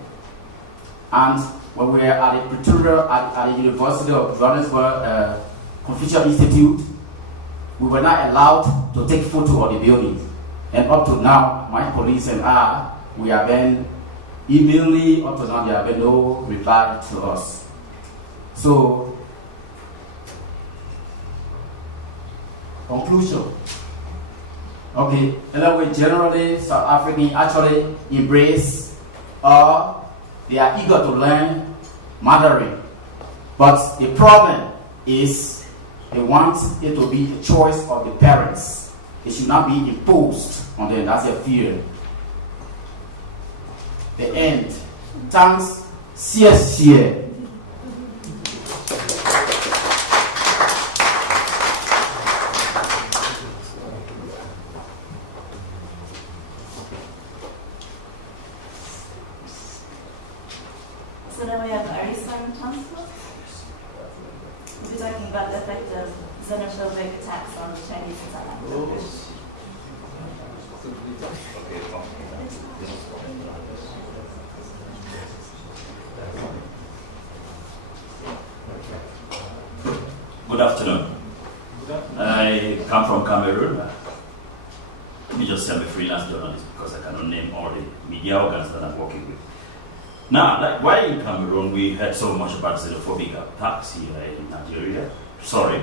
And when we were at the Pretoria, at the University of Johannesburg Provincial Institute, we were not allowed to take photo of the building. And up to now, my police and I, we have been emailing, up to now there have been no reply to us. So, conclusion. Okay, anyway, generally, South Africans actually embrace or they are eager to learn Mandarin. But the problem is they want it to be a choice of the parents. It should not be imposed on them. That's their fear. The end. Thanks. CSCA. So now we have Arison Tamfu. We'll be talking about the effect of xenophobic attacks on the Chinese in South Africa. Good afternoon. I come from Cameroon. Let me just say I'm a freelance journalist because I cannot name all the media organs that I'm working with. Now, like, why in Cameroon we heard so much about xenophobic attacks here in Nigeria? Sorry,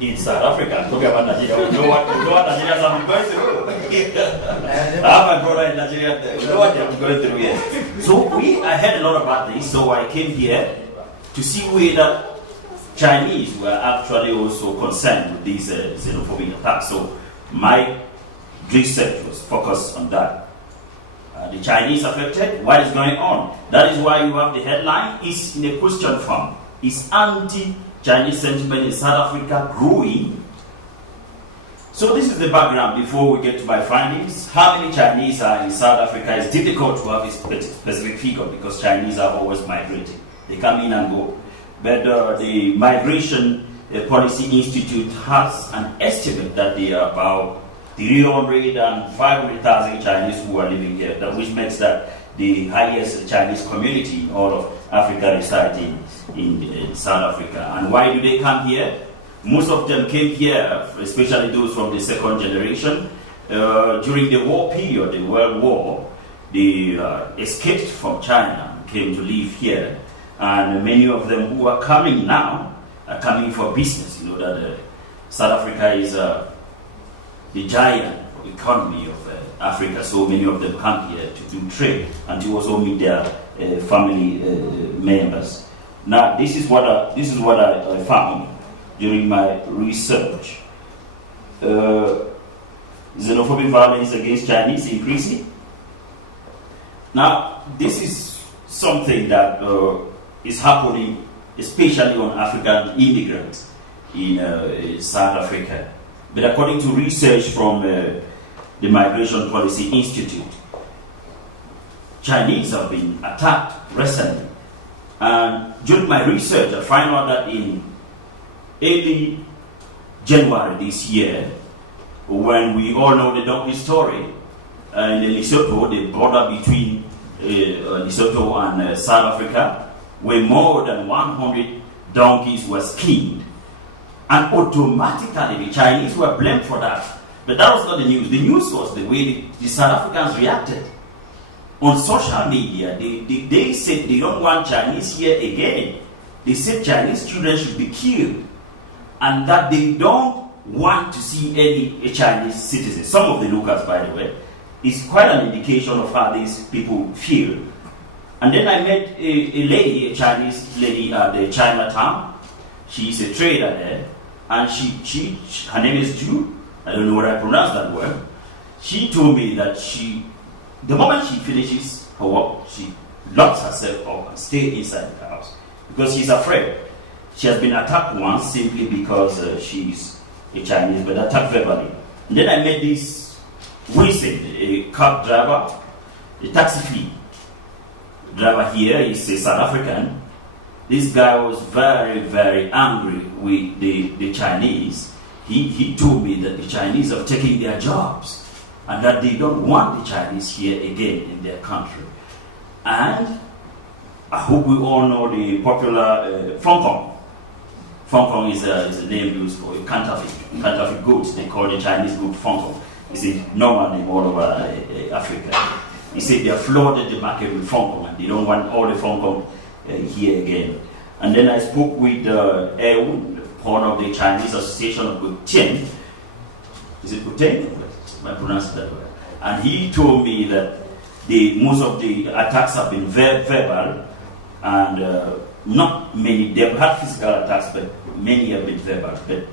in South Africa. Talking about Nigeria, you know what Nigerians have been going through. I have my brother in Nigeria. You know what they have been going through here. So I heard a lot about this. So I came here to see whether Chinese were actually also concerned with these xenophobic attacks. So my research was focused on that. The Chinese affected, what is going on? That is why you have the headline, is in a question form. Is anti-Chinese sentiment in South Africa growing? So this is the background before we get to my findings. How many Chinese are in South Africa? It's difficult to have a specific figure because Chinese are always migrating. They come in and go. But the Migration Policy Institute has an estimate that there are about 300 and 500,000 Chinese who are living here, which makes that the highest Chinese community in all of Africa residing in South Africa. And why do they come here? Most of them came here, especially those from the second generation, during the war period, the World War. They escaped from China, came to live here. And many of them who are coming now are coming for business. You know that South Africa is the giant economy of Africa, so many of them come here to do trade and to also meet their family members. Now, this is what I found during my research. Xenophobic violence against Chinese increasing. Now, this is something that is happening, especially on African immigrants in South Africa. But according to research from the Migration Policy Institute, Chinese have been attacked recently. And during my research, I found out that in early January this year, when we all know the donkey story, in Lesotho, the border between Lesotho and South Africa, where more than 100 donkeys were skinned. And automatically the Chinese were blamed for that. But that was not the news. The news was the way the South Africans reacted. On social media, they said they don't want Chinese here again. They said Chinese children should be killed. And that they don't want to see any Chinese citizens. Some of the locals, by the way. It's quite an indication of how these people feel. And then I met a lady, a Chinese lady at the Chinatown. She's a trader there. And her name is Ju. I don't know what I pronounce that word. She told me that the moment she finishes her work, she locks herself up and stays inside the house. Because she's afraid. She has been attacked once simply because she's a Chinese, but attacked verbally. And then I met this Wilson, a cab driver, a taxi fleet driver here. He's a South African. This guy was very, very angry with the Chinese. He told me that the Chinese are taking their jobs and that they don't want the Chinese here again in their country. And I hope we all know the popular Fong Kong. Fong Kong is a name used for counterfeit goods. They call the Chinese good Fong Kong. It's a normal name all over Africa. He said they have flooded the market with Fong Kong and they don't want all the Fong Kong here again. And then I spoke with Eun, one of the Chinese Association of Gutian. Is it Gutian? I pronounce it that way. And he told me that most of the attacks have been verbal and not many. They've had physical attacks, but many have been verbal. But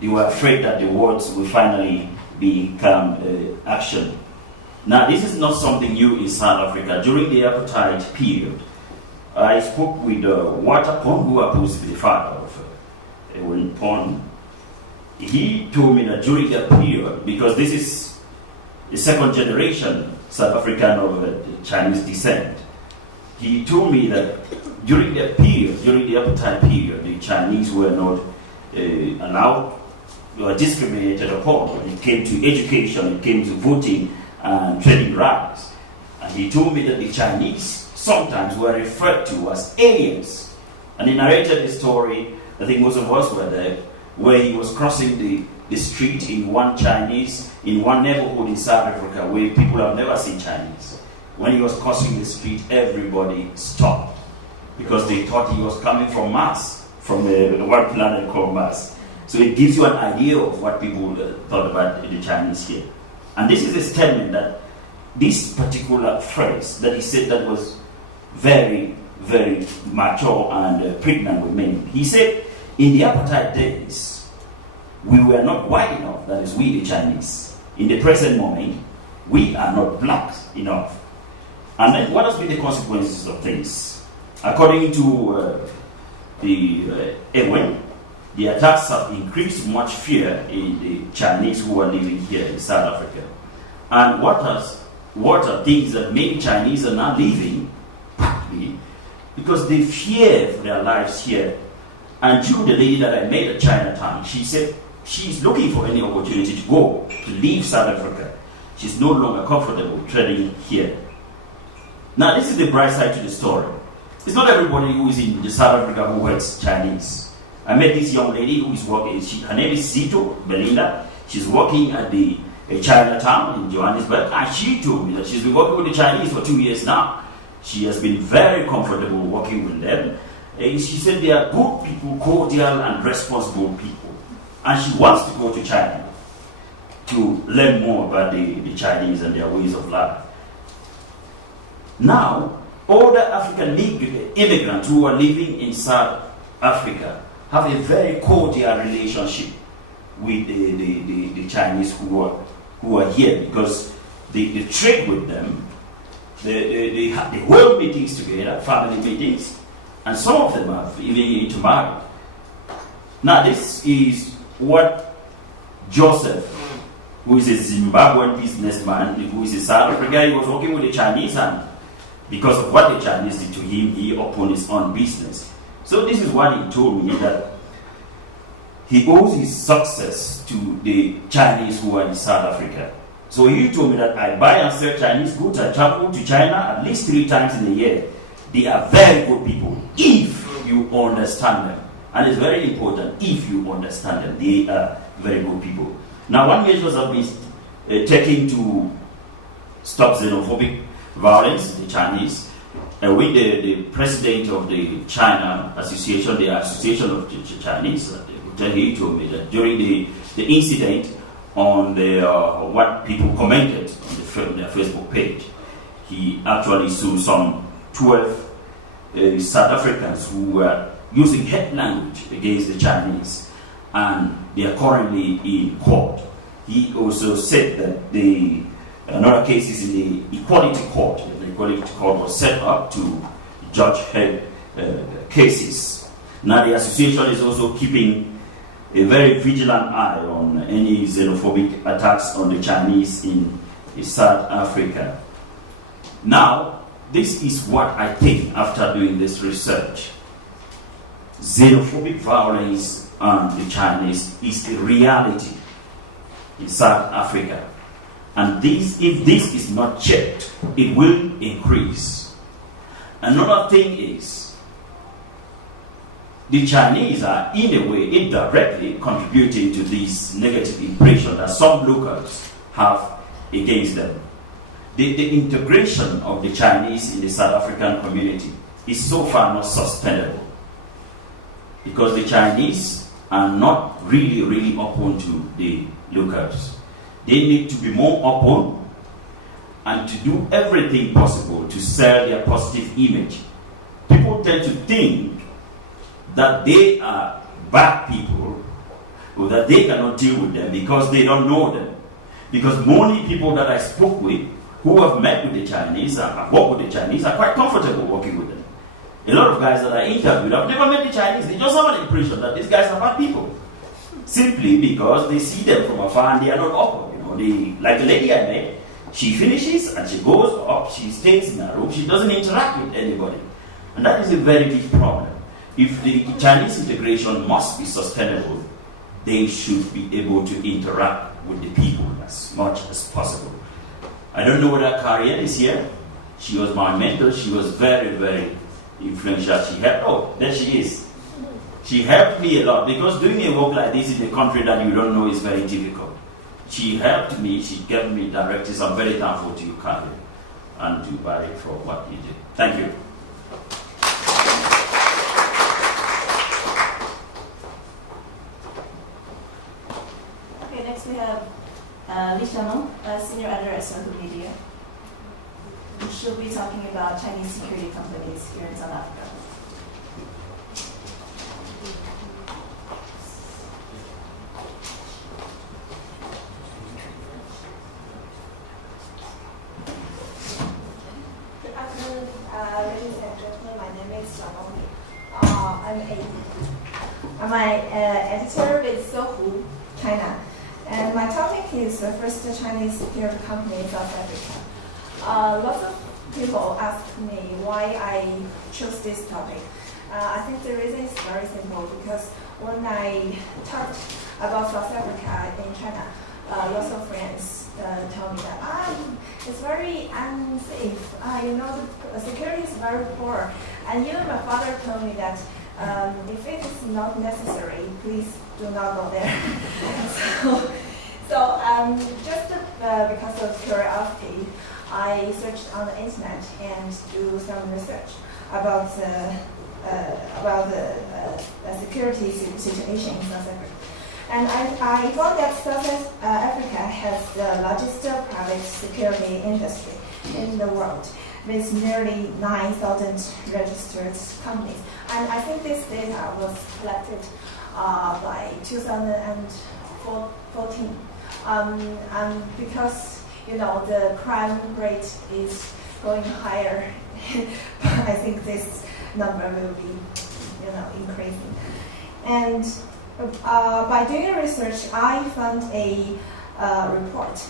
they were afraid that the words will finally become action. Now, this is not something new in South Africa. During the apartheid period, I spoke with Walter Pond, who happens to be the father of Ewen Pond. He told me that during that period, because this is the second generation South African of Chinese descent, he told me that during that period, during the apartheid period, the Chinese were not allowed, were discriminated upon when it came to education, it came to voting and trading rights. And he told me that the Chinese sometimes were referred to as aliens. And he narrated the story, I think most of us were there, where he was crossing the street in one neighborhood in South Africa where people have never seen Chinese. When he was crossing the street, everybody stopped because they thought he was coming from Mars, from one planet called Mars. So it gives you an idea of what people thought about the Chinese here. And this is a statement that this particular phrase that he said that was very, very mature and pregnant with meaning. He said, in the apartheid days, we were not white enough, that is, we the Chinese. In the present moment, we are not black enough. And then what has been the consequences of this? According to the attacks have increased much fear in the Chinese who are living here in South Africa. And what are things that many Chinese are not living because they fear for their lives here. And Ju, the lady that I met at Chinatown, she said she's looking for any opportunity to go, to leave South Africa. She's no longer comfortable trading here. Now, this is the bright side to the story. It's not everybody who is in South Africa who works Chinese. I met this young lady who is working, her name is Sito Belinda. She's working at the Chinatown in Johannesburg, and she told me that she's been working with the Chinese for 2 years now. She has been very comfortable working with them. She said they are good people, cordial and responsible people. And she wants to go to China to learn more about the Chinese and their ways of life. Now, all the African immigrants who are living in South Africa have a very cordial relationship with the Chinese who are here because they trade with them. They hold meetings together, family meetings, and some of them have even intermarried. Now, this is what Joseph, who is a Zimbabwean businessman, who is in South Africa, he was working with the Chinese, and because of what the Chinese did to him, he opened his own business. So this is what he told me, that he owes his success to the Chinese who are in South Africa. So he told me that I buy and sell Chinese goods. I travel to China at least 3 times in a year. They are very good people, if you understand them. And it's very important, if you understand them. They are very good people. Now, one measures have been taken to stop xenophobic violence in the Chinese. With the president of the China Association, the Association of the Chinese, he told me that during the incident on what people commented on their Facebook page, he actually sued some 12 South Africans who were using hate language against the Chinese, and they are currently in court. He also said that another case is in the Equality Court. The Equality Court was set up to judge hate cases. Now, the association is also keeping a very vigilant eye on any xenophobic attacks on the Chinese in South Africa. Now, this is what I think after doing this research. Xenophobic violence on the Chinese is a reality in South Africa. And if this is not checked, it will increase. Another thing is, the Chinese are, in a way, indirectly contributing to this negative impression that some locals have against them. The integration of the Chinese in the South African community is so far not sustainable, because the Chinese are not really open to the locals. They need to be more open and to do everything possible to sell their positive image. People tend to think that they are bad people, or that they cannot deal with them because they don't know them. Because many people that I spoke with, who have met with the Chinese and have worked with the Chinese, are quite comfortable working with them. A lot of guys that I interviewed have never met the Chinese. They just have an impression that these guys are bad people, simply because they see them from afar and they are not open. Like the lady I met, she finishes and she goes up, she stays in her room, she doesn't interact with anybody. And that is a very big problem. If the Chinese integration must be sustainable, they should be able to interact with the people as much as possible. I don't know whether Karian is here. She was my mentor. She was very influential. There she is. She helped me a lot, because doing a work like this in a country that you don't know is very difficult. She helped me. She gave me directives. I'm very thankful to you, Karian, and to Barry for what you did. Thank you. We have Xiaomeng, Senior Editor at Social Media. She'll be talking about Chinese security companies here in South Africa. Good afternoon, ladies and gentlemen. My name is Xiaomeng. I'm an editor with Sohu, China. And my topic is the first Chinese security company in South Africa. Lots of people ask me why I chose this topic. I think the reason is very simple, because when I talked about South Africa in China, lots of friends tell me that it's very unsafe. The security is very poor. And even my father told me that if it is not necessary, please do not go there. so just because of curiosity, I searched on the internet and do some research about the security situation in South Africa. And I found that South Africa has the largest private security industry in the world, with nearly 9,000 registered companies. And I think this data was collected by 2014. Because the crime rate is going higher, I think this number will be, increasing. And by doing research, I found a report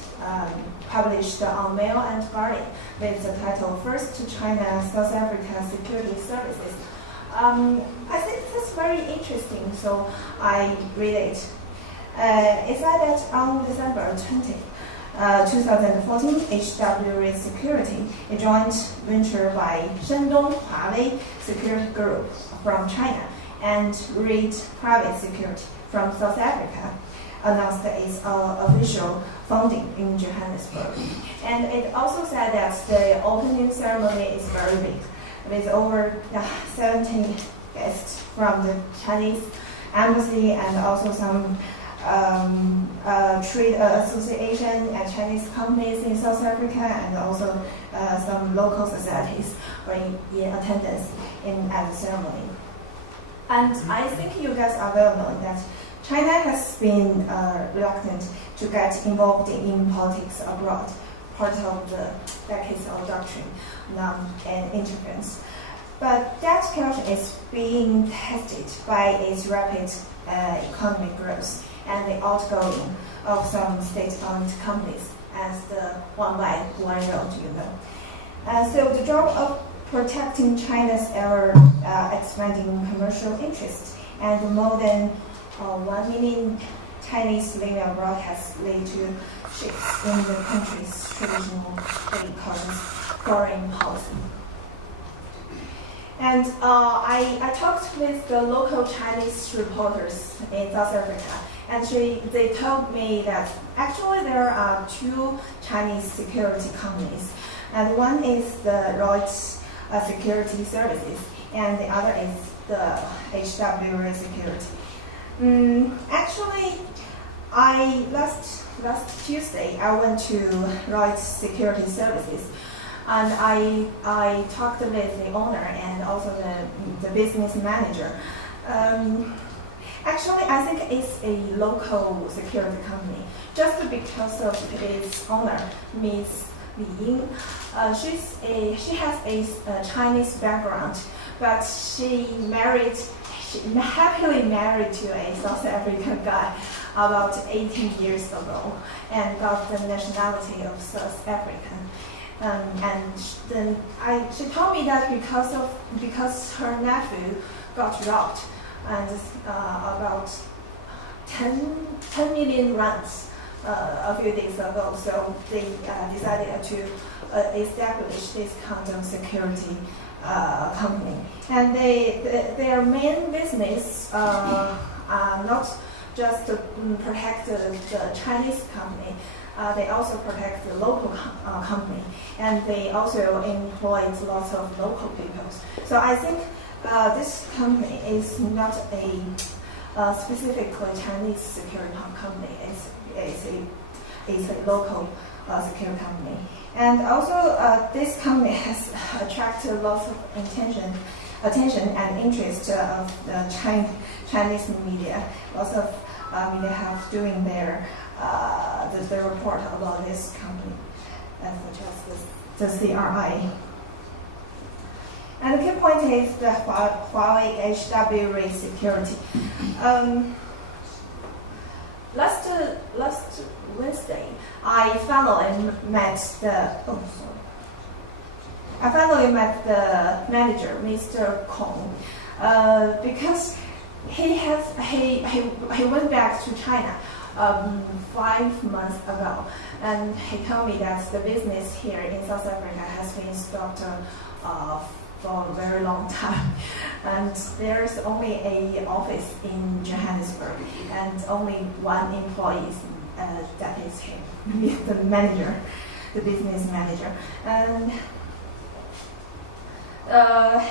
published on Mail and Guardian with the title "First to China, South Africa Security Services." I think that's very interesting, so I read it. It said that on December 20, 2014, HW Security, a joint venture by Shandong Huawei Security Group from China and Reed Private Security from South Africa, announced its official funding in Johannesburg. And it also said that the opening ceremony is very big, with over 17 guests from the Chinese embassy and also some trade association and Chinese companies in South Africa, and also some local societies were in attendance at the ceremony. And I think you guys are well known that China has been reluctant to get involved in politics abroad, part of the decades of doctrine and interference. But that culture is being tested by its rapid economic growth and the outgoing of some state-owned companies, as the one by one road, So the job of protecting China's ever-expanding commercial interests and more than 1 million Chinese living abroad has led to shifts in the country's traditional foreign policy. And I talked with the local Chinese reporters in South Africa, and they told me that actually there are 2 Chinese security companies, and one is the Wits Security Services, and the other is the HW Security. Actually, last Tuesday I went to Wits Security Services, and I talked with the owner and also the business manager. Actually, I think it's a local security company, just because of its owner, Miss Li Ying. She has a Chinese background, but she happily married to a South African guy about 18 years ago and got the nationality of South African. And then she told me that because her nephew got robbed and about 10 million rands a few days ago, so they decided to establish this kind of security company. And their main business are not just to protect the Chinese company, they also protect the local company, and they also employ lots of local people. So I think this company is not a specifically Chinese security company. It's a local security company. And also this company has attracted lots of attention and interest of the Chinese media. Lots of media have doing their report about this company, such as the CRI. And the key point is the Huawei HW Security. Last Wednesday, I finally met the manager, Mr. Kong, because he went back to China 5 months ago, and he told me that the business here in South Africa has been stopped for a very long time, and there's only an office in Johannesburg and only one employee, that is him, the manager, the business manager. And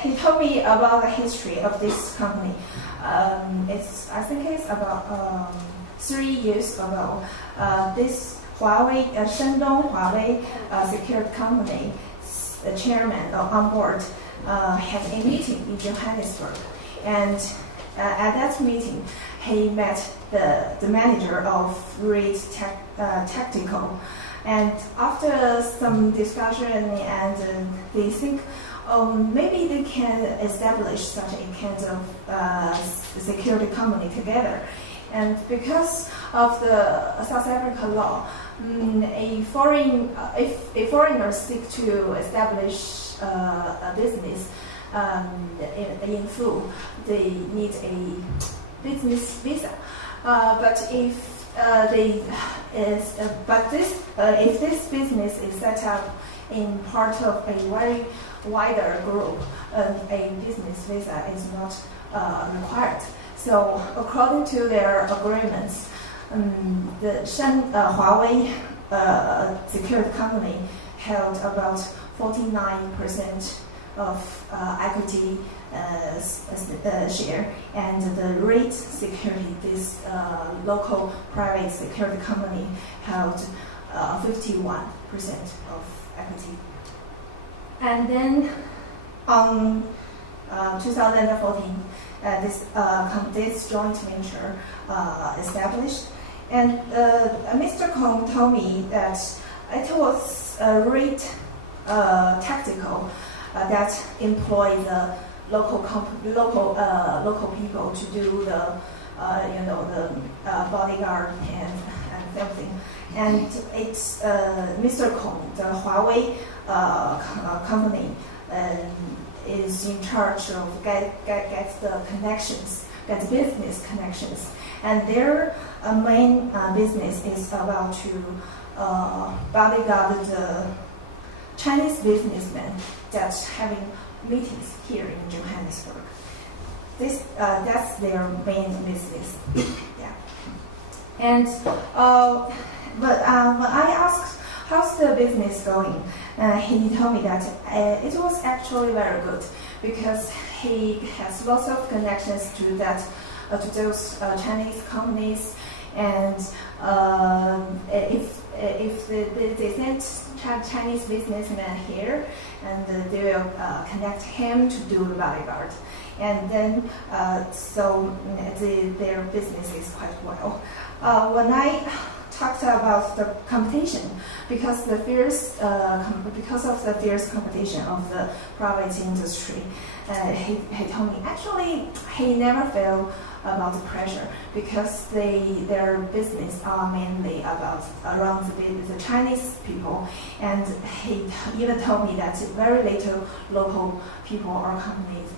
he told me about the history of this company. I think it's about 3 years ago. This Huawei, Shandong Huawei Security Company, the chairman on board, had a meeting in Johannesburg, and at that meeting, he met the manager of Reed Tactical, and after some discussion, and they think maybe they can establish such a kind of security company together. And because of the South Africa law, if a foreigner seeks to establish a business in full, they need a business visa. But if if this business is set up in part of a very wider group, a business visa is not required. So according to their agreements, the Huawei security company held about 49% of equity share, and the REIT security, this local private security company, held 51% of equity. And then on 2014, this joint venture established, and Mr. Kong told me that it was REIT tactical that employed the local people to do the bodyguard and everything. And it's Mr. Kong, the Huawei company, is in charge of get the connections, get business connections, and their main business is about to bodyguard the Chinese businessmen that's having meetings here in Johannesburg. That's their main business. Yeah. And but when I asked how's the business going, he told me that it was actually very good because he has lots of connections to those Chinese companies, and if they send Chinese businessmen here, and they will connect him to do the bodyguard, and then so their business is quite well. When I talked about the competition, because of the fierce competition of the private industry, he told me actually he never felt about the pressure because their business are mainly around the Chinese people, and he even told me that very little local people or companies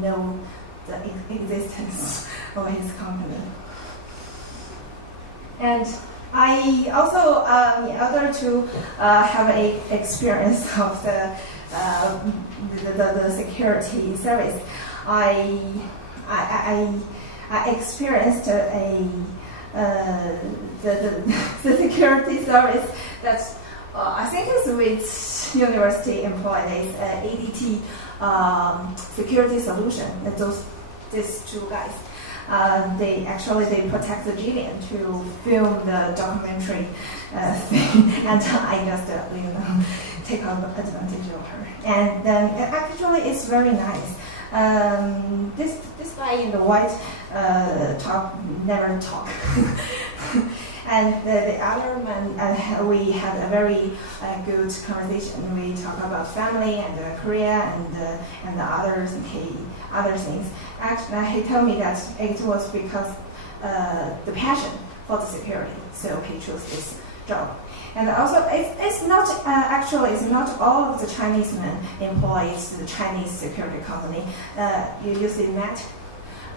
know the existence of his company. And I also, in order to have a experience of the security service, I experienced the security service that I think is Wits University employed ADT security solution. These two guys. They protect the Gillian to film the documentary thing, and I just take advantage of her. And then actually it's very nice. This guy in the white never talk. And the other man, we had a very good conversation. We talk about family and career and the other things. Actually, he told me that it was because the passion for the security, so he chose this job. And also, it's not all of the Chinese men employed the Chinese security company. You see Matt.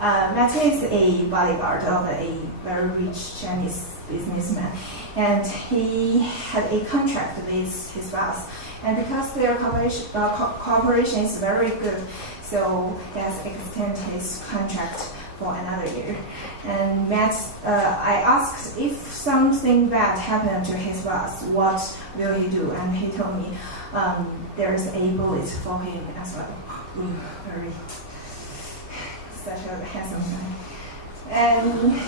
Matt is a bodyguard of a very rich Chinese businessman, and he had a contract with his boss. And because their cooperation is very good, so he has extended his contract for another year. And Matt, I asked if something bad happened to his boss, what will he do? And he told me there's a bullet for him as well. Very such a handsome guy. And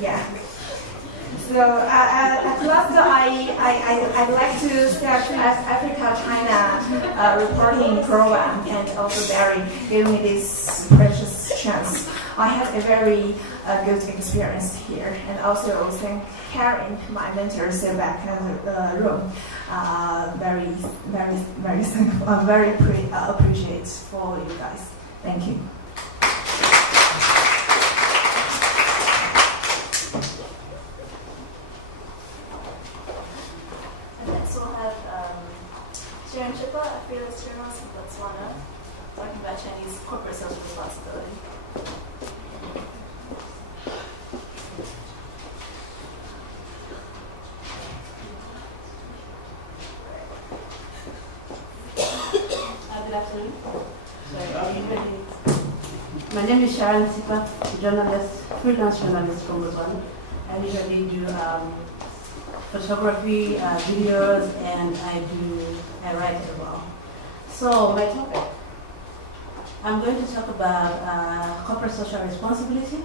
yeah. So at last, I'd like to start Africa-China reporting program, and also Barry gave me this precious chance I had a very good experience here, and also thank Karen, my mentor, sit back in the room. Very thankful. I'm very appreciate for you guys. Thank you. And next we'll have Sharon Tshipa, a fearless journalist in Botswana, talking about Chinese corporate social responsibility. Good afternoon. My name is Sharon Tshipa, journalist, freelance journalist from Botswana. I usually do photography, videos, and I write as well. So my topic, I'm going to talk about corporate social responsibility,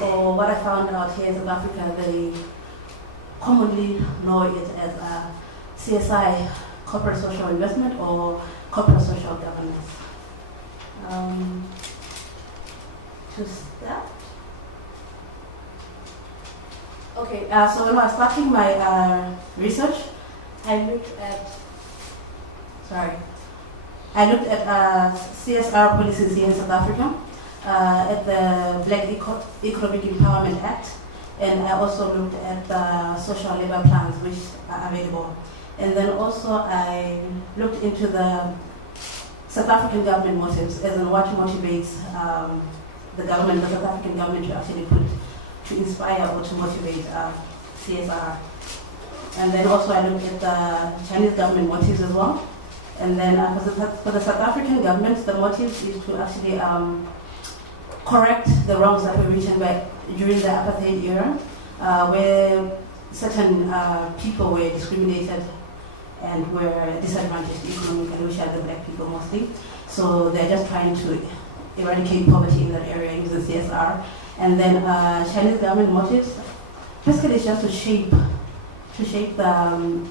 or what I found out here in South Africa. They commonly know it as CSI, corporate social investment, or corporate social governance. To start. Okay, so when I was starting my research, I looked at CSR policies here in South Africa, at the Black Economic Empowerment Act, and I also looked at the social labor plans which are available. And then also I looked into the South African government motives, as in what motivates the South African government to actually to inspire or to motivate CSR. And then also I looked at the Chinese government motives as well. And then for the South African government, the motive is to actually correct the wrongs that were written during the apartheid era, where certain people were discriminated and were disadvantaged economically, which are the black people mostly. So they're just trying to eradicate poverty in that area using CSR. And then Chinese government motives, basically it's just to shape the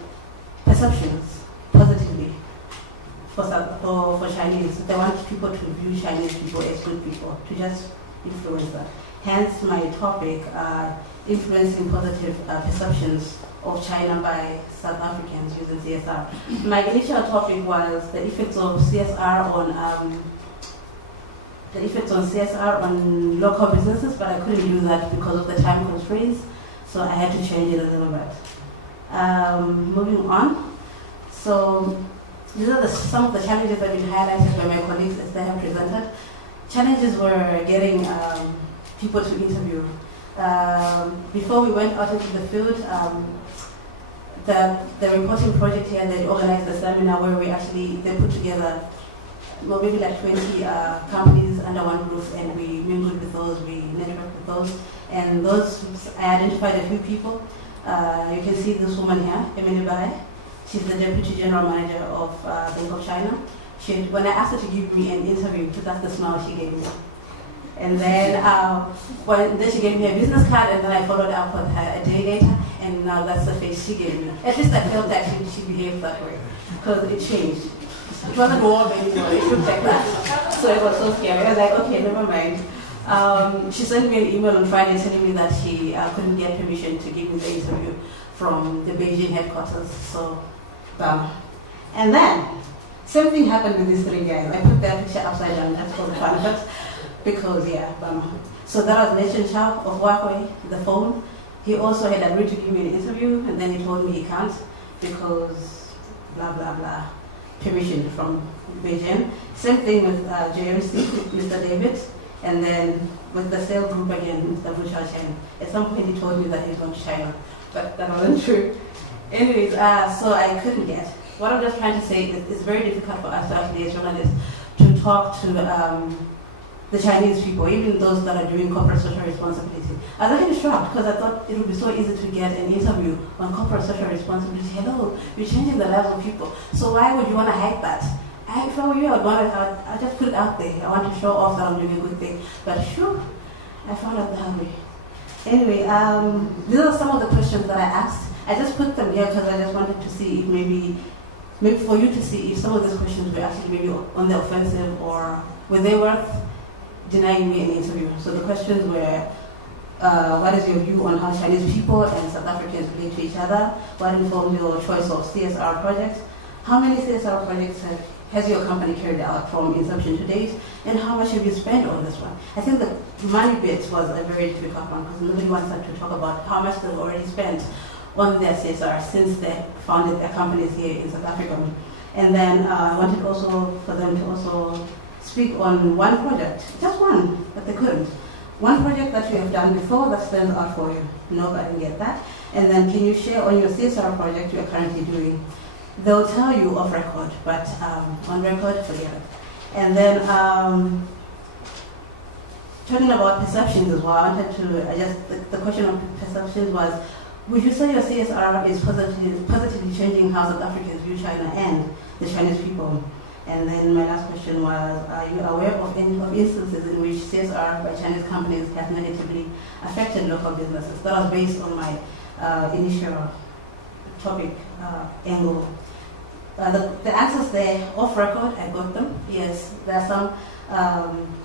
perceptions positively for Chinese. They want people to view Chinese people as good people, to just influence that. Hence my topic, influencing positive perceptions of China by South Africans using CSR. My initial topic was the effects of CSR on local businesses, but I couldn't do that because of the time constraints, so I had to change it a little bit. Moving on, so these are some of the challenges that have been highlighted by my colleagues as they have presented. Challenges were getting people to interview. Before we went out into the field, the reporting project here, they organized a seminar where they put together maybe like 20 companies under one roof, and we mingled with those, we networked with those, and I identified a few people. You can see this woman here, Mbuli Tamfu. She's the Deputy General Manager of Bank of China. When I asked her to give me an interview, that's the smile she gave me. And then, then she gave me a business card, and then I followed up with her a day later, and now that's the face she gave me. At least I felt that she behaved that way, because it changed. It wasn't warm anymore, it looked like that. So it was so scary. I was like, okay, never mind. She sent me an email on Friday telling me that she couldn't get permission to give me the interview from the Beijing headquarters. So, and then, same thing happened with these three guys. I put their picture upside down, that's for the fun, but because, So that was Nation Chow of Huawei, the phone. He also had agreed to give me an interview, and then he told me he can't because blah, blah, blah. Permission from Beijing. Same thing with JMC, Mr. David, and then with the sales group again, Mr. Wu Xiaocheng. At some point he told me that he's going to China, but that wasn't true. Anyways, so I couldn't get. What I'm just trying to say is it's very difficult for us to actually, as journalists, to talk to the Chinese people, even those that are doing corporate social responsibility. I was actually shocked because I thought it would be so easy to get an interview on corporate social responsibility. Hello, you're changing the lives of people. So why would you want to hide that? If I were you, I'd just put it out there. I want to show off that I'm doing a good thing. But sure, I found out the hard way. Anyway, these are some of the questions that I asked. I just put them here because I just wanted to see if maybe for you to see if some of these questions were actually maybe on the offensive, or were they worth denying me an interview. So the questions were, what is your view on how Chinese people and South Africans relate to each other? What informed your choice of CSR projects? How many CSR projects has your company carried out from inception to date? And how much have you spent on this one? I think the money bit was a very difficult one because nobody wants to talk about how much they've already spent on their CSR since they founded their companies here in South Africa. And then I wanted also for them to also speak on one project, just one, but they couldn't. One project that you have done before that stands out for you. No, I didn't get that. And then can you share on your CSR project you are currently doing? They'll tell you off record, but on record, forget it. And then talking about perceptions as well, I wanted to, the question of perceptions was, would you say your CSR is positively changing how South Africans view China and the Chinese people? And then my last question was, are you aware of any instances in which CSR by Chinese companies have negatively affected local businesses? That was based on my initial topic angle. The answers there, off record, I got them. Yes, there are some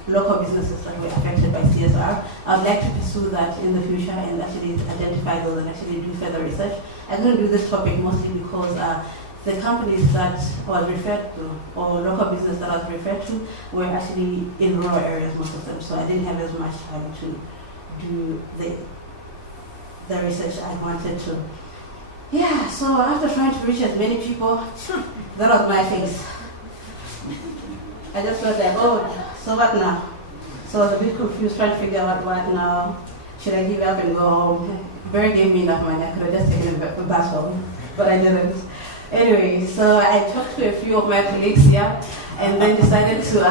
local businesses that were affected by CSR. I would like to pursue that in the future and actually identify those and actually do further research. I couldn't do this topic mostly because the companies that was referred to, or local business that was referred to, were actually in rural areas, most of them. So I didn't have as much time to do the research I wanted to. Yeah, so after trying to reach as many people, that was my face. I just felt like, oh, so what now? So I was a bit confused, trying to figure out what now. Should I give up and go home? Barry gave me enough money, I could have just taken a bus home, but I didn't. Anyway, so I talked to a few of my colleagues here, and then decided to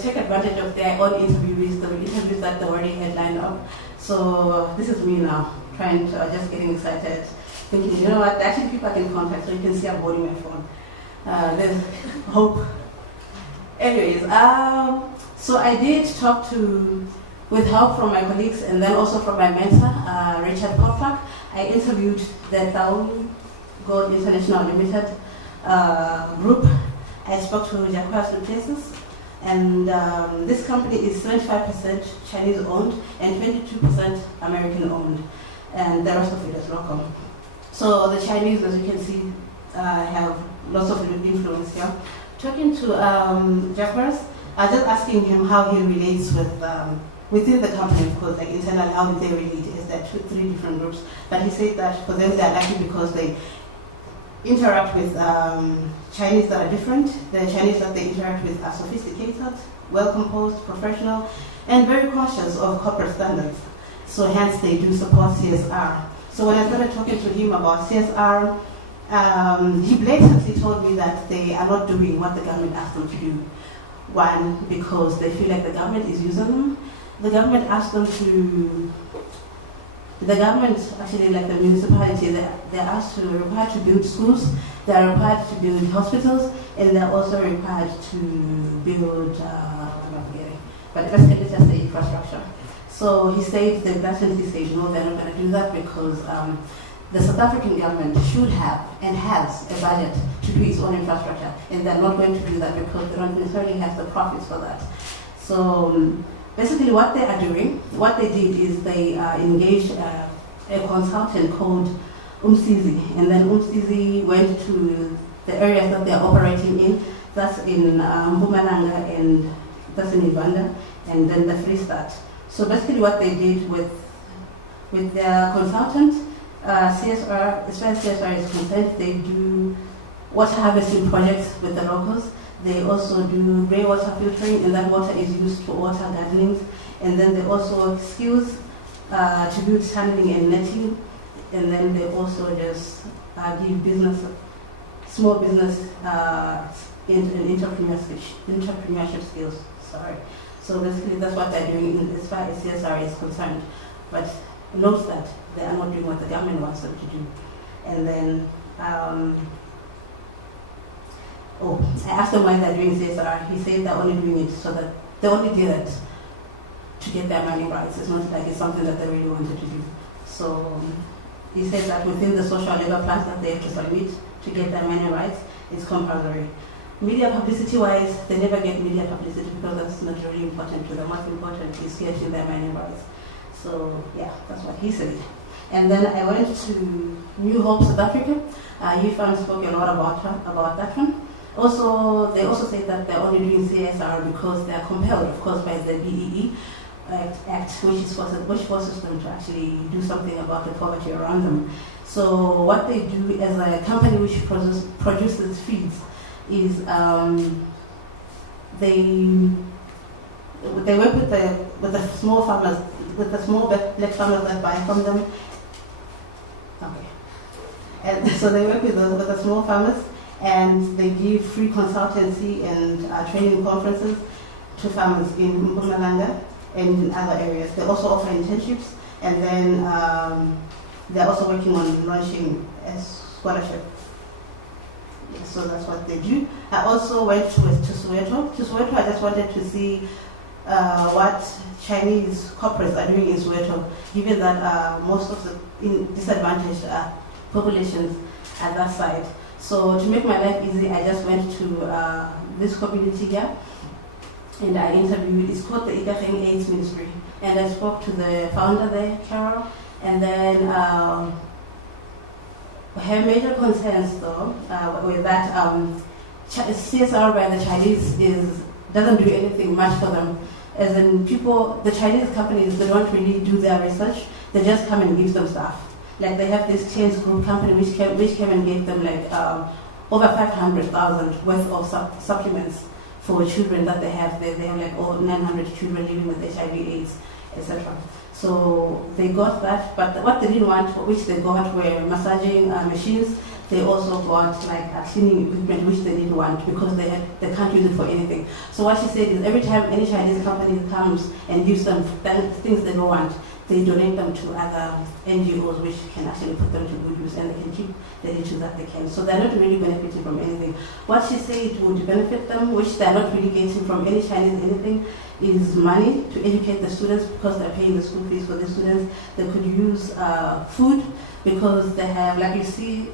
take advantage of their own interviewees, the interviews that they already had lined up. So this is me now, trying to, just getting excited, thinking, you know what, actually people I can contact, so you can see I'm holding my phone. There's hope. Anyways, so I did talk to, with help from my colleagues and then also from my mentor, Richard Potluck. I interviewed the Taung Gold International Limited group. I spoke to Jacques Places, and this company is 25% Chinese owned and 22% American owned, and the rest of it is local. So the Chinese, as you can see, have lots of influence here. Talking to Jacques, I was just asking him how he relates with within the company, of course, like internally, how do they relate? Is there three different groups? But he said that for them, they're lucky because they interact with Chinese that are different. The Chinese that they interact with are sophisticated, well-composed, professional, and very cautious of corporate standards. So hence, they do support CSR. So when I started talking to him about CSR, he blatantly told me that they are not doing what the government asked them to do. One, because they feel like the government is using them. The government asked them to, the government, actually like the municipality, they're asked to, required to build schools, they're required to build hospitals, and they're also required to build, I'm not forgetting, but basically just the infrastructure. So he said, they blatantly said, no, they're not going to do that because the South African government should have and has a budget to do its own infrastructure, and they're not going to do that because they don't necessarily have the profits for that. So basically what they are doing, what they did is they engaged a consultant called Umsizi, and then Umsizi went to the areas that they are operating in, that's in Mpumalanga and that's in Uganda, and then the Free State. So basically what they did with their consultant, CSR, as far as CSR is concerned, they do water harvesting projects with the locals. They also do grey water filtering, and that water is used for water gardening. And then they also have skills to do tunneling and netting. And then they also just give business, small business and entrepreneurship skills. Sorry. So basically that's what they're doing as far as CSR is concerned. But note that they are not doing what the government wants them to do. And then, I asked them why they're doing CSR. He said they're only doing it so that they only did it to get their money rights. It's not like it's something that they really wanted to do. So he said that within the social labor plans that they have to submit to get their money rights, it's compulsory. Media publicity-wise, they never get media publicity because that's not really important to them. What's important is getting their mining rights. So yeah, that's what he said. And then I went to New Hope, South Africa. Yifan spoke a lot about that one. Also, they also say that they're only doing CSR because they are compelled, of course, by the BEE Act, which forces them to actually do something about the poverty around them. So what they do as a company which produces feeds is they work with the small farmers, with the small black farmers that buy from them. Okay. And so they work with the small farmers, and they give free consultancy and training conferences to farmers in Mpumalanga and in other areas. They also offer internships, and then they're also working on launching a scholarship. So that's what they do. I also went to Soweto. To Soweto, I just wanted to see what Chinese corporates are doing in Soweto, given that most of the disadvantaged populations at that side. So to make my life easy, I just went to this community here, and I interviewed. It's called the Ikacheng AIDS Ministry, and I spoke to the founder there, Carol, and then her major concerns, though, with that CSR by the Chinese doesn't do anything much for them. As in, the Chinese companies, they don't really do their research. They just come and give them stuff. Like they have this Chains Group company which came and gave them like over 500,000 worth of supplements for children that they have. They have like over 900 children living with HIV/AIDS, etc. So they got that, but what they didn't want, which they got, were massaging machines. They also got like cleaning equipment, which they didn't want because they can't use it for anything. So what she said is every time any Chinese company comes and gives them things they don't want, they donate them to other NGOs which can actually put them to good use, and they can keep the little that they can. So they're not really benefiting from anything. What she said would benefit them, which they're not really getting from any Chinese anything, is money to educate the students because they're paying the school fees for the students. They could use food because they have, like you see,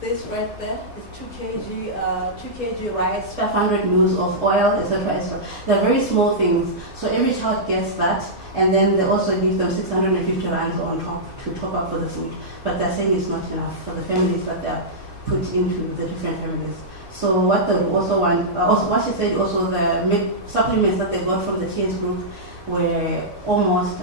this right there is 2 kg rice, 500 mils of oil, etc. They're very small things. So every child gets that, and then they also give them 650 rands on top to top up for the food. But they're saying it's not enough for the families that they're put into the different families. So what they also want, what she said, also the supplements that they got from the Chains Group were almost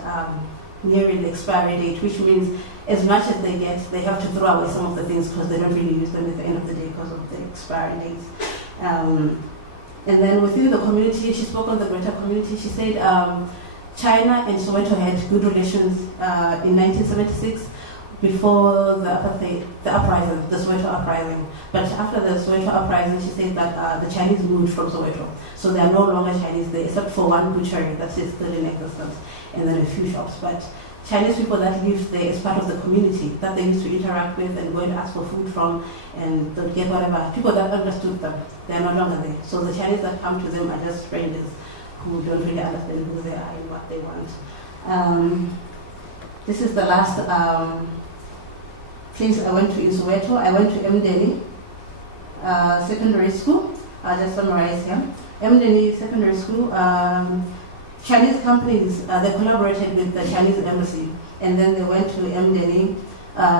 nearing the expiry date, which means as much as they get, they have to throw away some of the things because they don't really use them at the end of the day because of the expiry dates. And then within the community, she spoke on the greater community. She said China and Soweto had good relations in 1976 before the uprising, the Soweto uprising. But after the Soweto uprising, she said that the Chinese moved from Soweto. So they are no longer Chinese there, except for one butchery that is still in existence, and then a few shops. But Chinese people that live there as part of the community that they used to interact with and go and ask for food from and get whatever, people that understood them, they are no longer there. So the Chinese that come to them are just strangers who don't really understand who they are and what they want. This is the last place I went to in Soweto. I went to Mbuli Secondary School. I'll just summarize here. Mbuli Secondary School, Chinese companies, they collaborated with the Chinese embassy, and then they went to Mbuli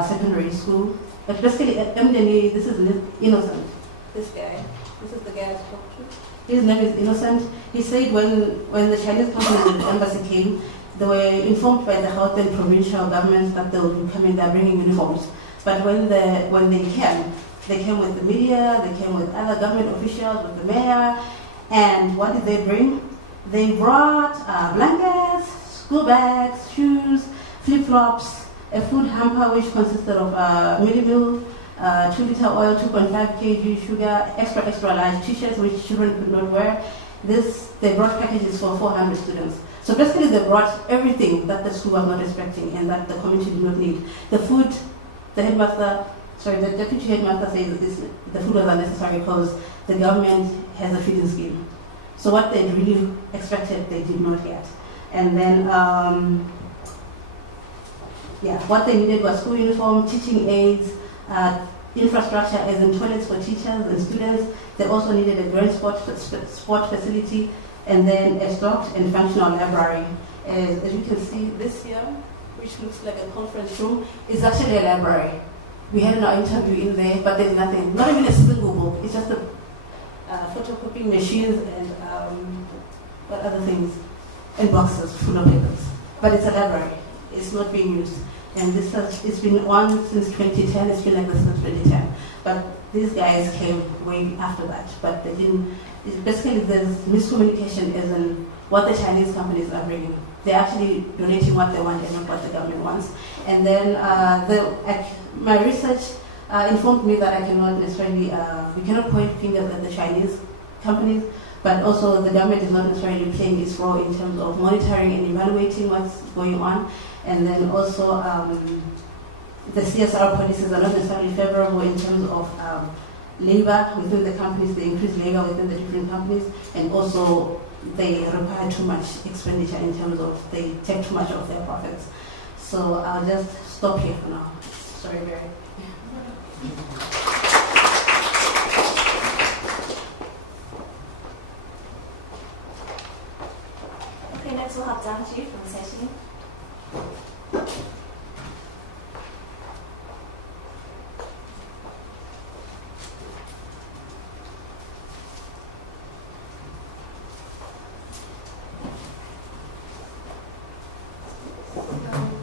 Secondary School. But basically, Mbuli, this is Innocent. This guy, this is the guy I spoke to. His name is Innocent. He said when the Chinese companies with the embassy came, they were informed by the Gauteng provincial government that they would be coming, they're bringing uniforms. But when they came with the media, they came with other government officials, with the mayor, and what did they bring? They brought blankets, school bags, shoes, flip-flops, a food hamper which consisted of milk, 2-liter oil, 2.5 kg sugar, extra large t-shirts which children could not wear. They brought packages for 400 students. So basically they brought everything that the school was not expecting and that the community did not need. The food, the deputy headmaster said the food was unnecessary because the government has a feeding scheme. So what they really expected, they did not get. And then, what they needed was school uniform, teaching aids, infrastructure, as in toilets for teachers and students. They also needed a great sport facility, and then a stocked and functional library. As you can see, this here, which looks like a conference room, is actually a library. We had an interview in there, but there's nothing, not even a single book. It's just a photocopying machines and what other things, and boxes full of papers. But it's a library. It's not being used. And it's been on since 2010. It's been like this since 2010. But these guys came way after that. But they didn't. Basically, there's miscommunication as in what the Chinese companies are bringing. They're actually donating what they want and not what the government wants. And then my research informed me that I cannot necessarily, we cannot point fingers at the Chinese companies, but also the government is not necessarily playing its role in terms of monitoring and evaluating what's going on. And then also the CSR policies are not necessarily favorable in terms of labor within the companies. They increase labor within the different companies, and also they require too much expenditure in terms of they take too much of their profits. So I'll just stop here for now. Sorry, Barry. Okay, next we'll have Zhang Qi from Session.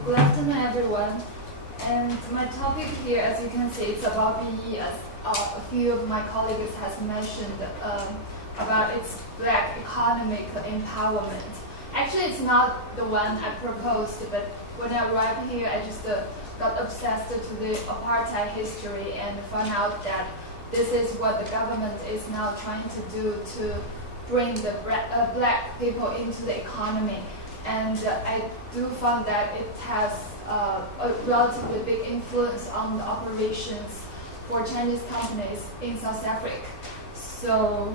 Good afternoon, everyone. And my topic here, as you can see, it's about BE, as a few of my colleagues has mentioned about its black economic empowerment. Actually, it's not the one I proposed, but when I arrived here, I just got obsessed to the apartheid history and found out that this is what the government is now trying to do to bring the black people into the economy. And I do find that it has a relatively big influence on the operations for Chinese companies in South Africa. So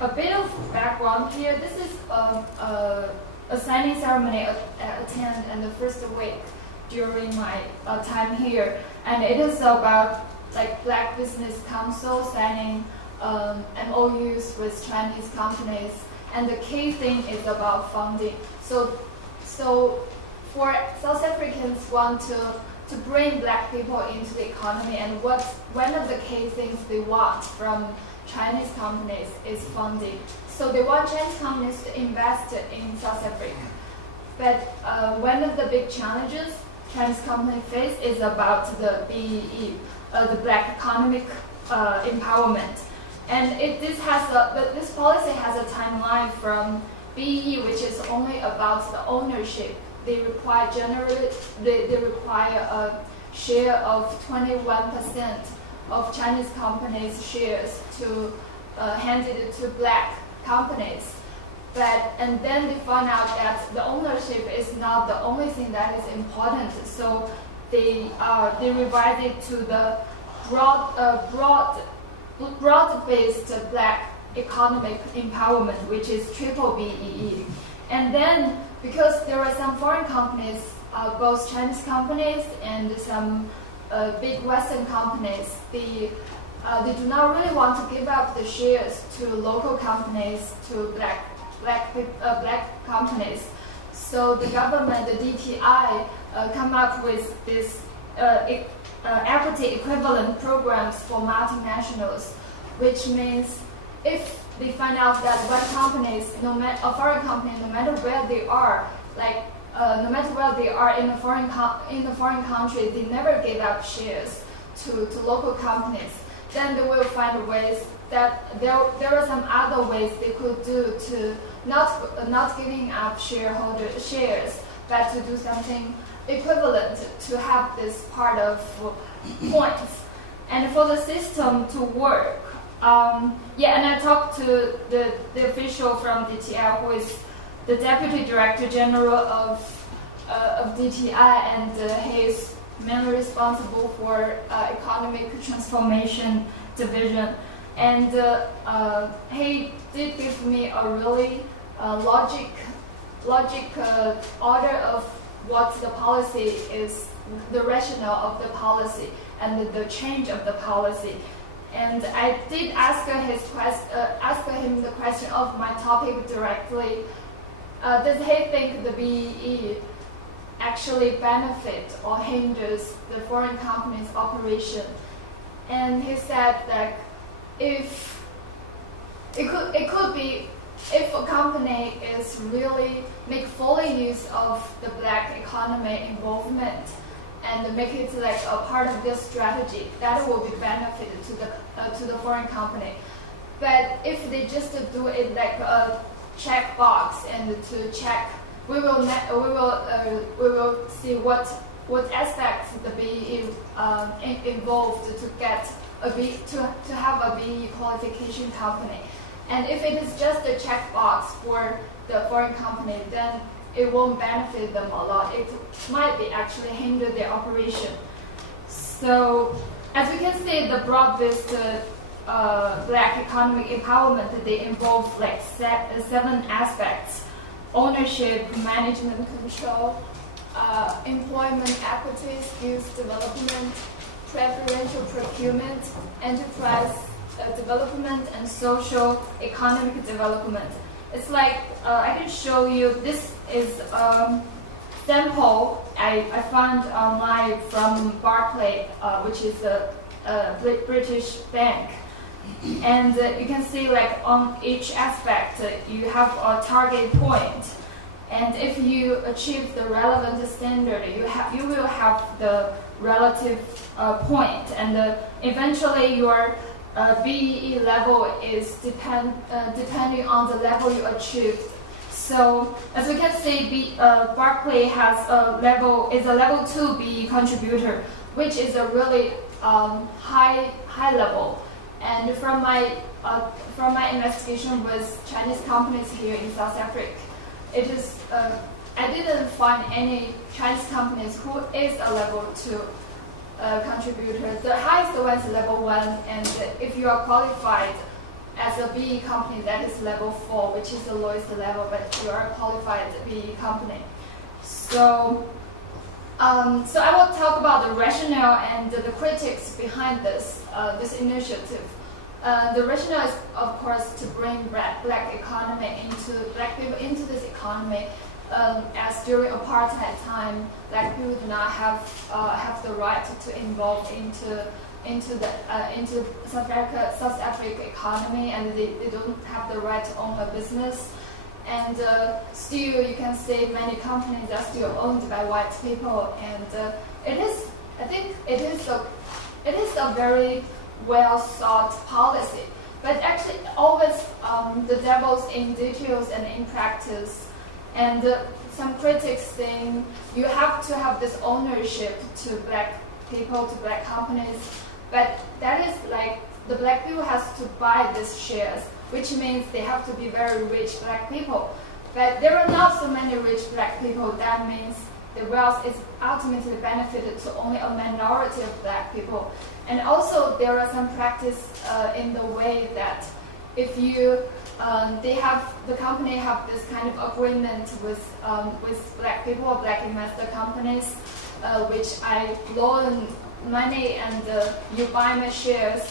a bit of background here. This is a signing ceremony I attend in the first week during my time here, and it is about like Black Business Council signing MOUs with Chinese companies, and the key thing is about funding. So for South Africans want to bring black people into the economy, and one of the key things they want from Chinese companies is funding. So they want Chinese companies to invest in South Africa. But one of the big challenges Chinese companies face is about the BEE, the Black Economic Empowerment. And this policy has a timeline from BEE, which is only about the ownership. They require a share of 21% of Chinese companies' shares to hand it to black companies. And then they found out that the ownership is not the only thing that is important. So they revised it to the broad-based black economic empowerment, which is triple BEE. And then because there are some foreign companies, both Chinese companies and some big Western companies, they do not really want to give up the shares to local companies, to black companies. So the government, the DTI, come up with this equity equivalent programs for multinationals, which means if they find out that a foreign company, no matter where they are, no matter where they are in the foreign country, they never give up shares to local companies. Then they will find ways that there are some other ways they could do to not giving up shares, but to do something equivalent to have this part of points. And for the system to work, and I talked to the official from DTI, who is the Deputy Director General of DTI, and he is mainly responsible for economic transformation division. And he did give me a really logic order of what the policy is, the rationale of the policy, and the change of the policy. And I did ask him the question of my topic directly. Does he think the BEE actually benefit or hinders the foreign company's operation? And he said that if it could be, if a company is really make fully use of the black economy involvement and make it like a part of their strategy, that will be benefit to the foreign company. But if they just do it like a check box and to check, we will see what aspects the BEE involved to get to have a BEE qualification company. And if it is just a check box for the foreign company, then it won't benefit them a lot. It might be actually hinder their operation. So as we can see, the broad-based black economic empowerment, they involve like 7 aspects: ownership, management control, employment equity, skills development, preferential procurement, enterprise development, and social economic development. It's like, I can show you, this is a sample I found online from Barclays, which is a British bank. And you can see like on each aspect, you have a target point. And if you achieve the relevant standard, you will have the relative point. And eventually your BEE level is depending on the level you achieved. So as we can see, Barclays has a level 2 BEE contributor, which is a really high level. And from my investigation with Chinese companies here in South Africa, it is I didn't find any Chinese companies who is a level 2 contributor. The highest one is level 1, and if you are qualified as a BEE company, that is level 4, which is the lowest level, but you are a qualified BEE company. So I will talk about the rationale and the critics behind this initiative. The rationale is, of course, to bring black people into this economy. As during apartheid time, black people do not have the right to involve into South Africa economy, and they don't have the right to own a business. And still, you can see many companies are still owned by white people, and I think it is a very well thought policy. But actually, always the devil's in details and in practice. And some critics saying you have to have this ownership to black people, to black companies, but that is like the black people has to buy these shares, which means they have to be very rich black people. But there are not so many rich black people. That means the wealth is ultimately benefited to only a minority of black people. And also there are some practice in the way that if you the company have this kind of agreement with black people or black investor companies, which I loan money and you buy my shares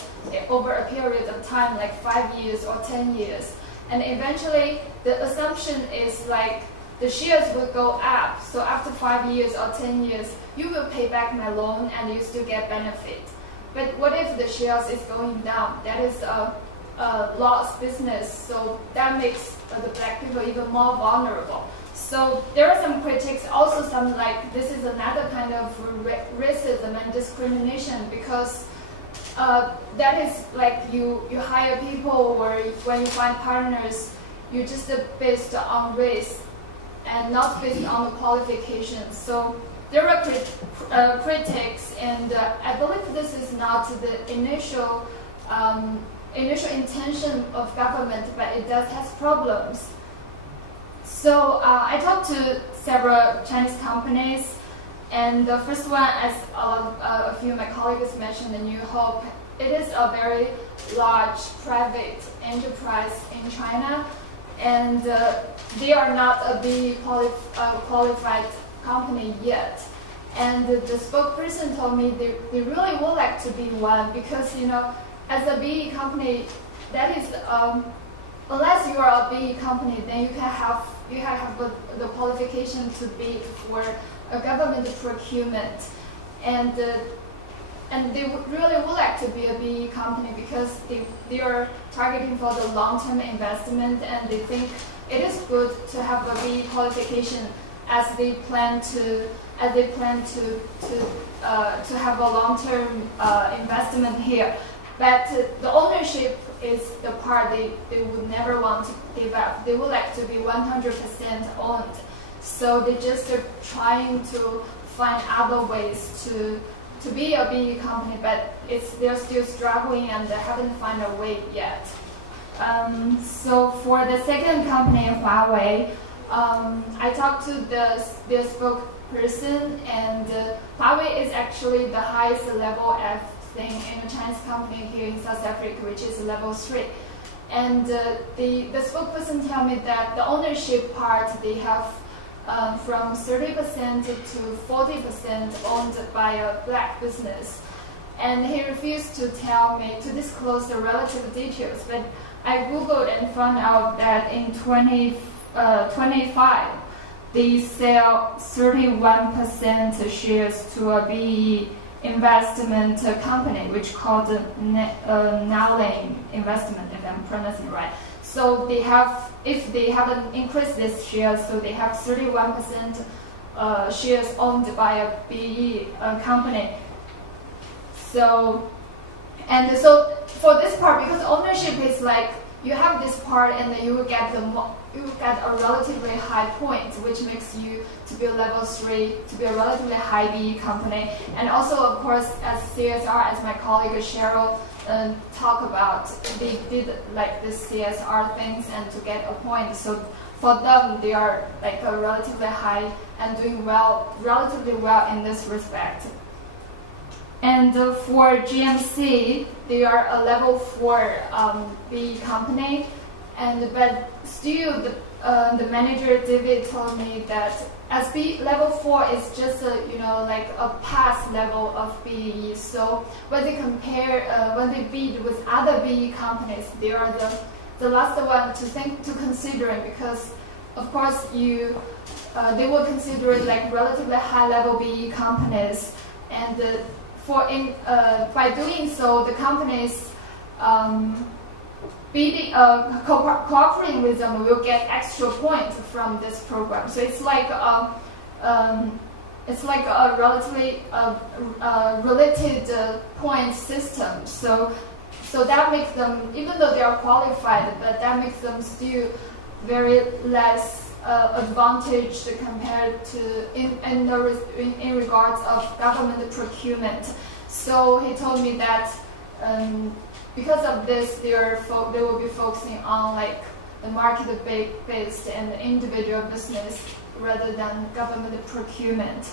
over a period of time, like 5 years or 10 years. And eventually the assumption is like the shares will go up. So after 5 years or 10 years, you will pay back my loan and you still get benefit. But what if the shares is going down? That is a lost business, so that makes the black people even more vulnerable. So there are some critics, also some like this is another kind of racism and discrimination, because that is like you hire people, or when you find partners, you just based on race and not based on the qualifications. So there are critics, and I believe this is not the initial intention of government, but it does has problems. So I talked to several Chinese companies, and the first one, as a few of my colleagues mentioned, the New Hope, it is a very large private enterprise in China, and they are not a BEE qualified company yet. And the spokesperson told me they really would like to be one because, as a BE company, that is, unless you are a BE company, then you have the qualification to bid for a government procurement. And they really would like to be a BE company because they are targeting for the long-term investment, and they think it is good to have a BE qualification as they plan to have a long-term investment here. But the ownership is the part they would never want to give up. They would like to be 100% owned. So they just are trying to find other ways to be a BE company, but they're still struggling and they haven't found a way yet. So for the second company, Huawei, I talked to their spokesperson, and Huawei is actually the highest level F thing in a Chinese company here in South Africa, which is level 3. And the spokesperson told me that the ownership part they have from 30% to 40% owned by a black business. And he refused to tell me to disclose the relative details, but I googled and found out that in 2025 they sell 31% shares to a BE investment company, which called Nowlane Investment, if I'm pronouncing right. So if they haven't increased this share, so they have 31% shares owned by a BE company. So for this part, because ownership is like you have this part and then you will get a relatively high point, which makes you to be a level 3, to be a relatively high BE company. And also, of course, as CSR, as my colleague Cheryl talk about, they did like this CSR things and to get a point. So for them, they are like a relatively high and doing relatively well in this respect. And for GMC, they are a level 4 BE company, but still the manager David told me that as level 4 is just like a pass level of BE. So when they bid with other BE companies, they are the last one to consider, because of course they will consider it like relatively high level BE companies, and by doing so, the companies cooperating with them will get extra points from this program. So it's like a relatively related point system. So that makes them, even though they are qualified, but that makes them still very less advantaged compared to in regards of government procurement. So he told me that because of this, they will be focusing on like the market-based and individual business rather than government procurement.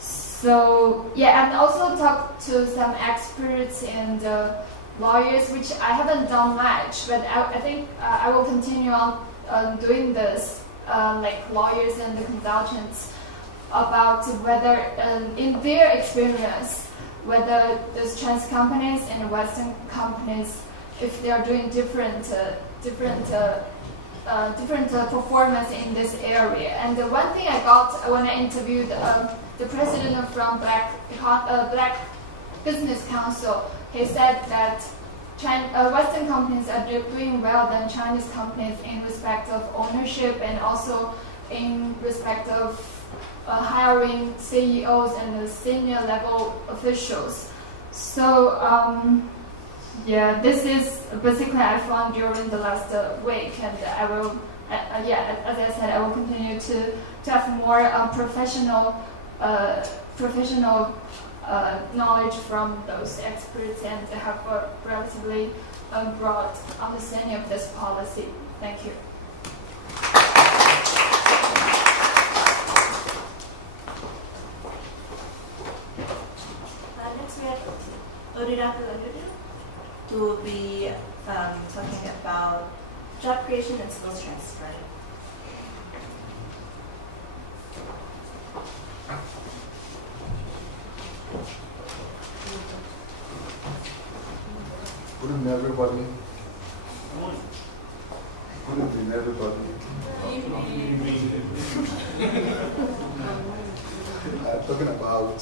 So yeah, and also talked to some experts and lawyers, which I haven't done much, but I think I will continue on doing this. Like lawyers and the consultants, about whether, in their experience, whether those Chinese companies and Western companies, if they are doing different performance in this area. And the one thing I got when I interviewed the president from Black Business Council, he said that Western companies are doing well than Chinese companies in respect of ownership and also in respect of hiring CEOs and senior level officials. So yeah, this is basically I found during the last week, and I will, as I said, I will continue to have more professional knowledge from those experts and have a relatively broad understanding of this policy. Thank you. Next we have Odinaka Anudu, who will be talking about job creation and skills transfer. Good evening, everybody. Good evening, everybody. I'm talking about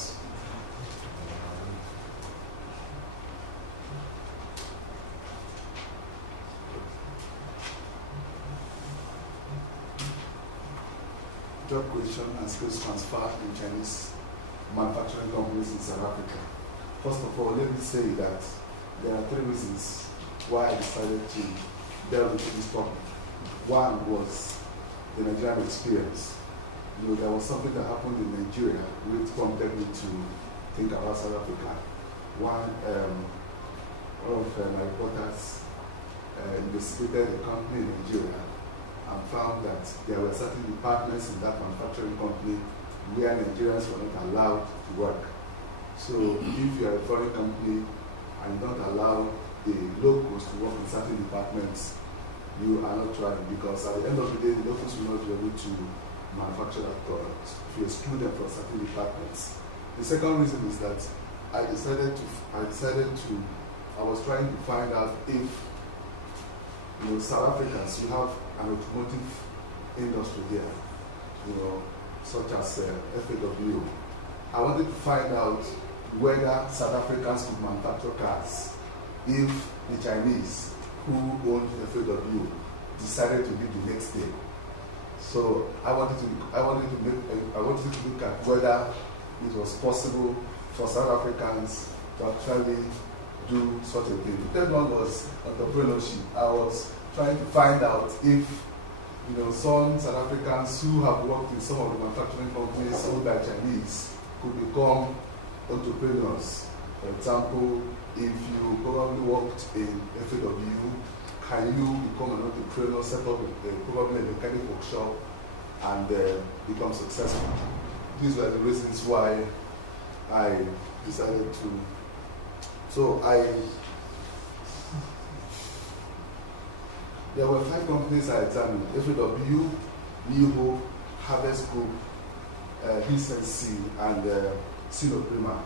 job creation and skills transfer in Chinese manufacturing companies in South Africa. First of all, let me say that there are three reasons why I decided to delve into this topic. One was the Nigerian experience. You know, there was something that happened in Nigeria which prompted me to think about South Africa. One of my reporters investigated a company in Nigeria and found that there were certain departments in that manufacturing company where Nigerians were not allowed to work. So if you are a foreign company and you don't allow the locals to work in certain departments, you are not trying, because at the end of the day, the locals will not be able to manufacture that product if you exclude them from certain departments. The second reason is that I was trying to find out if, you know, South Africans, you have an automotive industry here, you know, such as FAW. I wanted to find out whether South Africans could manufacture cars if the Chinese who owned FAW decided to leave the next day. So I wanted to look at whether it was possible for South Africans to actually do such a thing. The third one was entrepreneurship. I was trying to find out if, you know, some South Africans who have worked in some of the manufacturing companies owned by Chinese could become entrepreneurs. For example, if you probably worked in FAW, can you become an entrepreneur, set up probably a mechanic workshop, and become successful? These were the reasons why I decided to. So there were 5 companies I examined: FAW, New Hope, Harvest Group, Decency, and Sinoprima.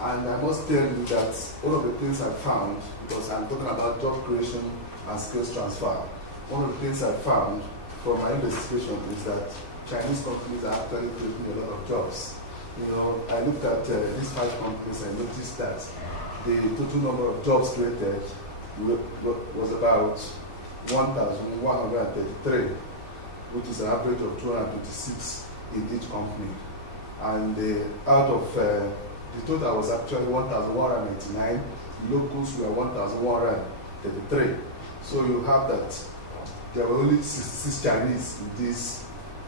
And I must tell you that all of the things I found, because I'm talking about job creation and skills transfer, one of the things I found from my investigation is that Chinese companies are actually creating a lot of jobs. You know, I looked at these 5 companies and noticed that the total number of jobs created was about 1,133, which is an average of 226 in each company. And out of the total was actually 1,189. Locals were 1,133. So you have that there were only 66 Chinese in these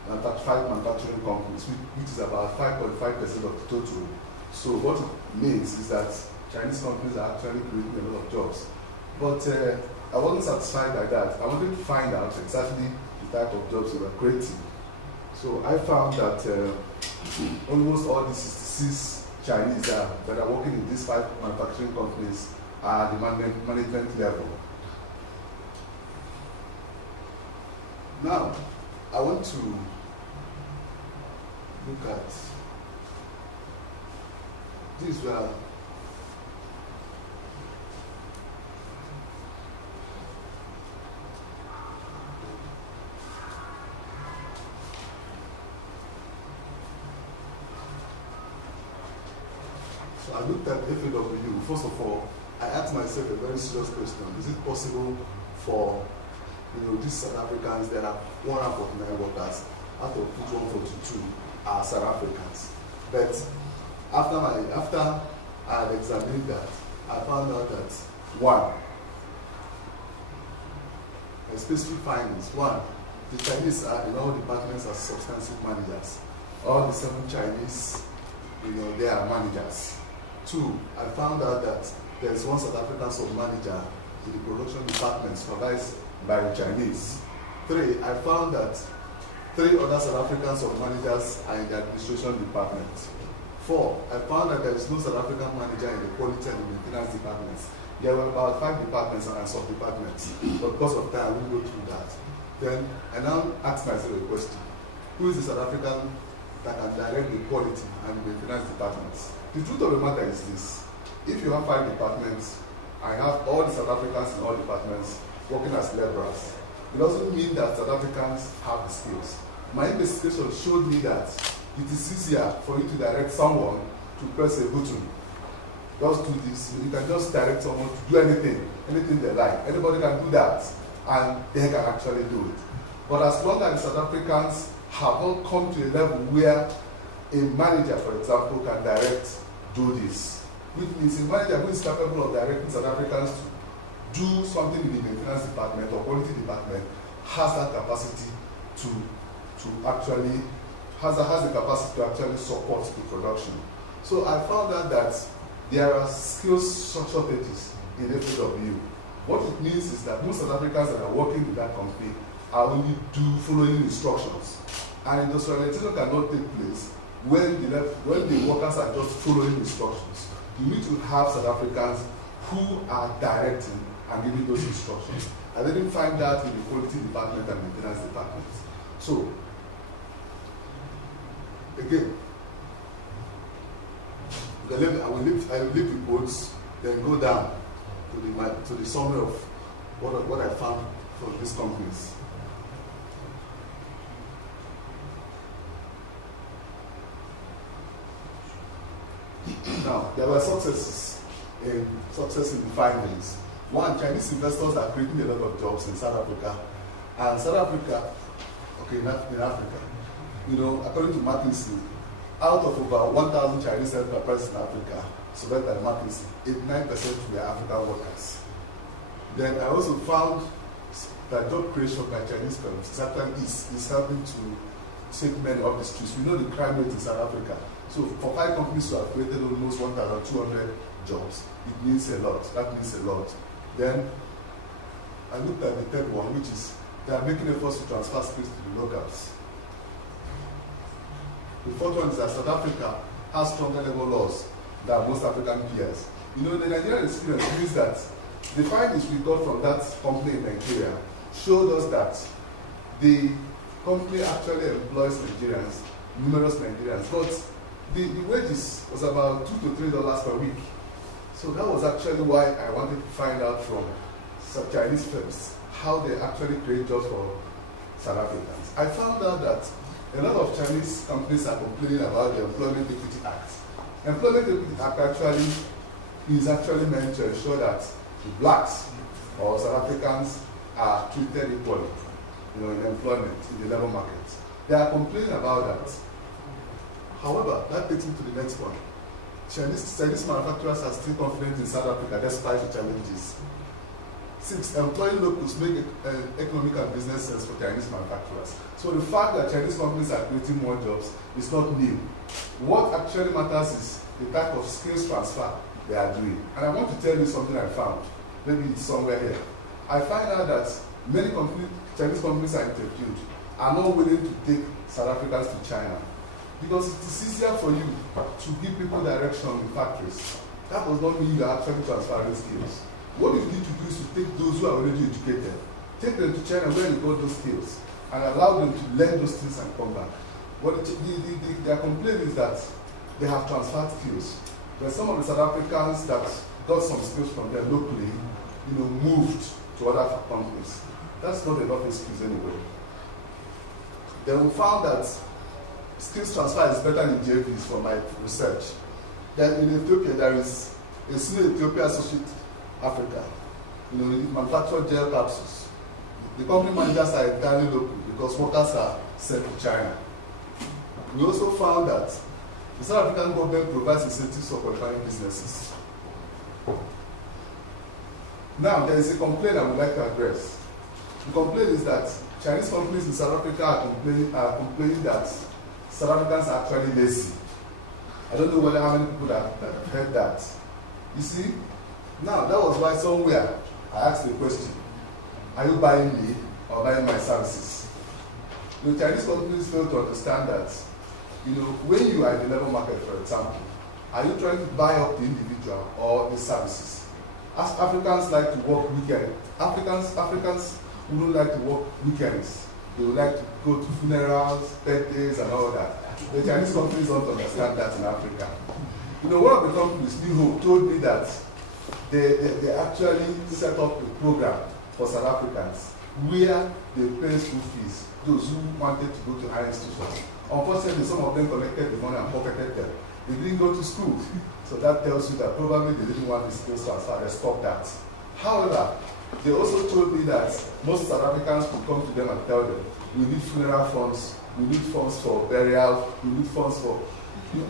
5 manufacturing companies, which is about 5.5% of the total. So what it means is that Chinese companies are actually creating a lot of jobs. But I wasn't satisfied by that. I wanted to find out exactly the type of jobs they were creating. So I found that almost all the 66 Chinese that are working in these 5 manufacturing companies are at the management level. Now, I want to look at these were So I looked at FAW. First of all, I asked myself a very serious question. Is it possible for, you know, these South Africans, there are 149 workers, out of which 142 are South Africans. But after I had examined that, I found out that specific findings. One, the Chinese are in all departments as substantive managers. All the 7 Chinese, you know, they are managers. 2, I found out that there's one South African sub-manager in the production department supervised by the Chinese. 3, I found that 3 other South African sub-managers are in the administration department. 4, I found that there is no South African manager in the quality and the maintenance departments. There were about 5 departments and sub-departments, but because of time, I won't go through that. Then I now ask myself a question: who is the South African that can direct the quality and the maintenance departments. The truth of the matter is this: if you have 5 departments, I have all the South Africans in all departments working as laborers, it doesn't mean that South Africans have the skills. My investigation showed me that it is easier for you to direct someone to press a button. Just do this. You can just direct someone to do anything they like. Anybody can do that, and they can actually do it. But as long as South Africans have not come to a level where a manager, for example, can do this, which means a manager who is capable of directing South Africans to do something in the maintenance department or quality department has that capacity to actually support the production. So I found out that there are skills shortages in FAW. What it means is that most South Africans that are working with that company are only following instructions. And industrialization cannot take place when the workers are just following instructions. You need to have South Africans who are directing and giving those instructions. I didn't find that in the quality department and maintenance department. So, again, I will leave the quotes, then go down to the summary of what I found from these companies. Now, there were success in defined ways. One, Chinese investors are creating a lot of jobs in South Africa. And South Africa, in Africa, according to McKinsey, out of about 1,000 Chinese enterprises in Africa, surveyed by McKinsey, 89% were African workers. Then I also found that job creation by Chinese firms is helping to save many of the streets. We know the crime rate in South Africa. So for 5 companies to have created almost 1,200 jobs, it means a lot. That means a lot. Then I looked at the third one, which is they are making efforts to transfer skills to the locals. The fourth one is that South Africa has stronger labor laws than most African peers. The Nigerian experience means that the findings we got from that company in Nigeria showed us that the company actually employs Nigerians, numerous Nigerians, but the wages was about $2 to $3 per week. So that was actually why I wanted to find out from some Chinese firms how they actually create jobs for South Africans. I found out that a lot of Chinese companies are complaining about the Employment Equity Act. Employment Equity Act is actually meant to ensure that the blacks or South Africans are treated equally, in employment, in the labor market. They are complaining about that. However, that takes me to the next one. Chinese manufacturers are still confident in South Africa despite the challenges. 6, employing locals make economic and business sense for Chinese manufacturers. So the fact that Chinese companies are creating more jobs is not new. What actually matters is the type of skills transfer they are doing. And I want to tell you something I found. Maybe it's somewhere here. I find out that many Chinese companies I interviewed are not willing to take South Africans to China because it is easier for you to give people direction in factories. That does not mean you are actually transferring skills. What you need to do is to take those who are already educated, take them to China where they got those skills, and allow them to learn those things and come back. Their complaint is that they have transferred skills. But some of the South Africans that got some skills from them locally, moved to other companies. That's not enough excuse anyway. Then we found that skills transfer is better in JVs from my research. Then in Ethiopia, there is a senior Ethiopia associate Africa. It manufactures gel capsules. The company managers are entirely local because workers are sent to China. We also found that the South African government provides incentives for qualifying businesses. Now, there is a complaint I would like to address. The complaint is that Chinese companies in South Africa are complaining that South Africans are actually lazy. I don't know how many people have heard that. You see? Now, that was why somewhere I asked the question, are you buying me or buying my services? Chinese companies fail to understand that, when you are in the labor market, for example, are you trying to buy up the individual or the services? As Africans like to work weekends, Africans wouldn't like to work weekends. They would like to go to funerals, birthdays, and all that. The Chinese companies don't understand that in Africa. You know, one of the companies, New Hope, told me that they actually set up a program for South Africans where they pay school fees, those who wanted to go to higher institutions. Unfortunately, some of them collected the money and pocketed them. They didn't go to school. So that tells you that probably they didn't want the skills transfer. They stopped that. However, they also told me that most South Africans would come to them and tell them, we need funeral funds, we need funds for burial, we need funds for...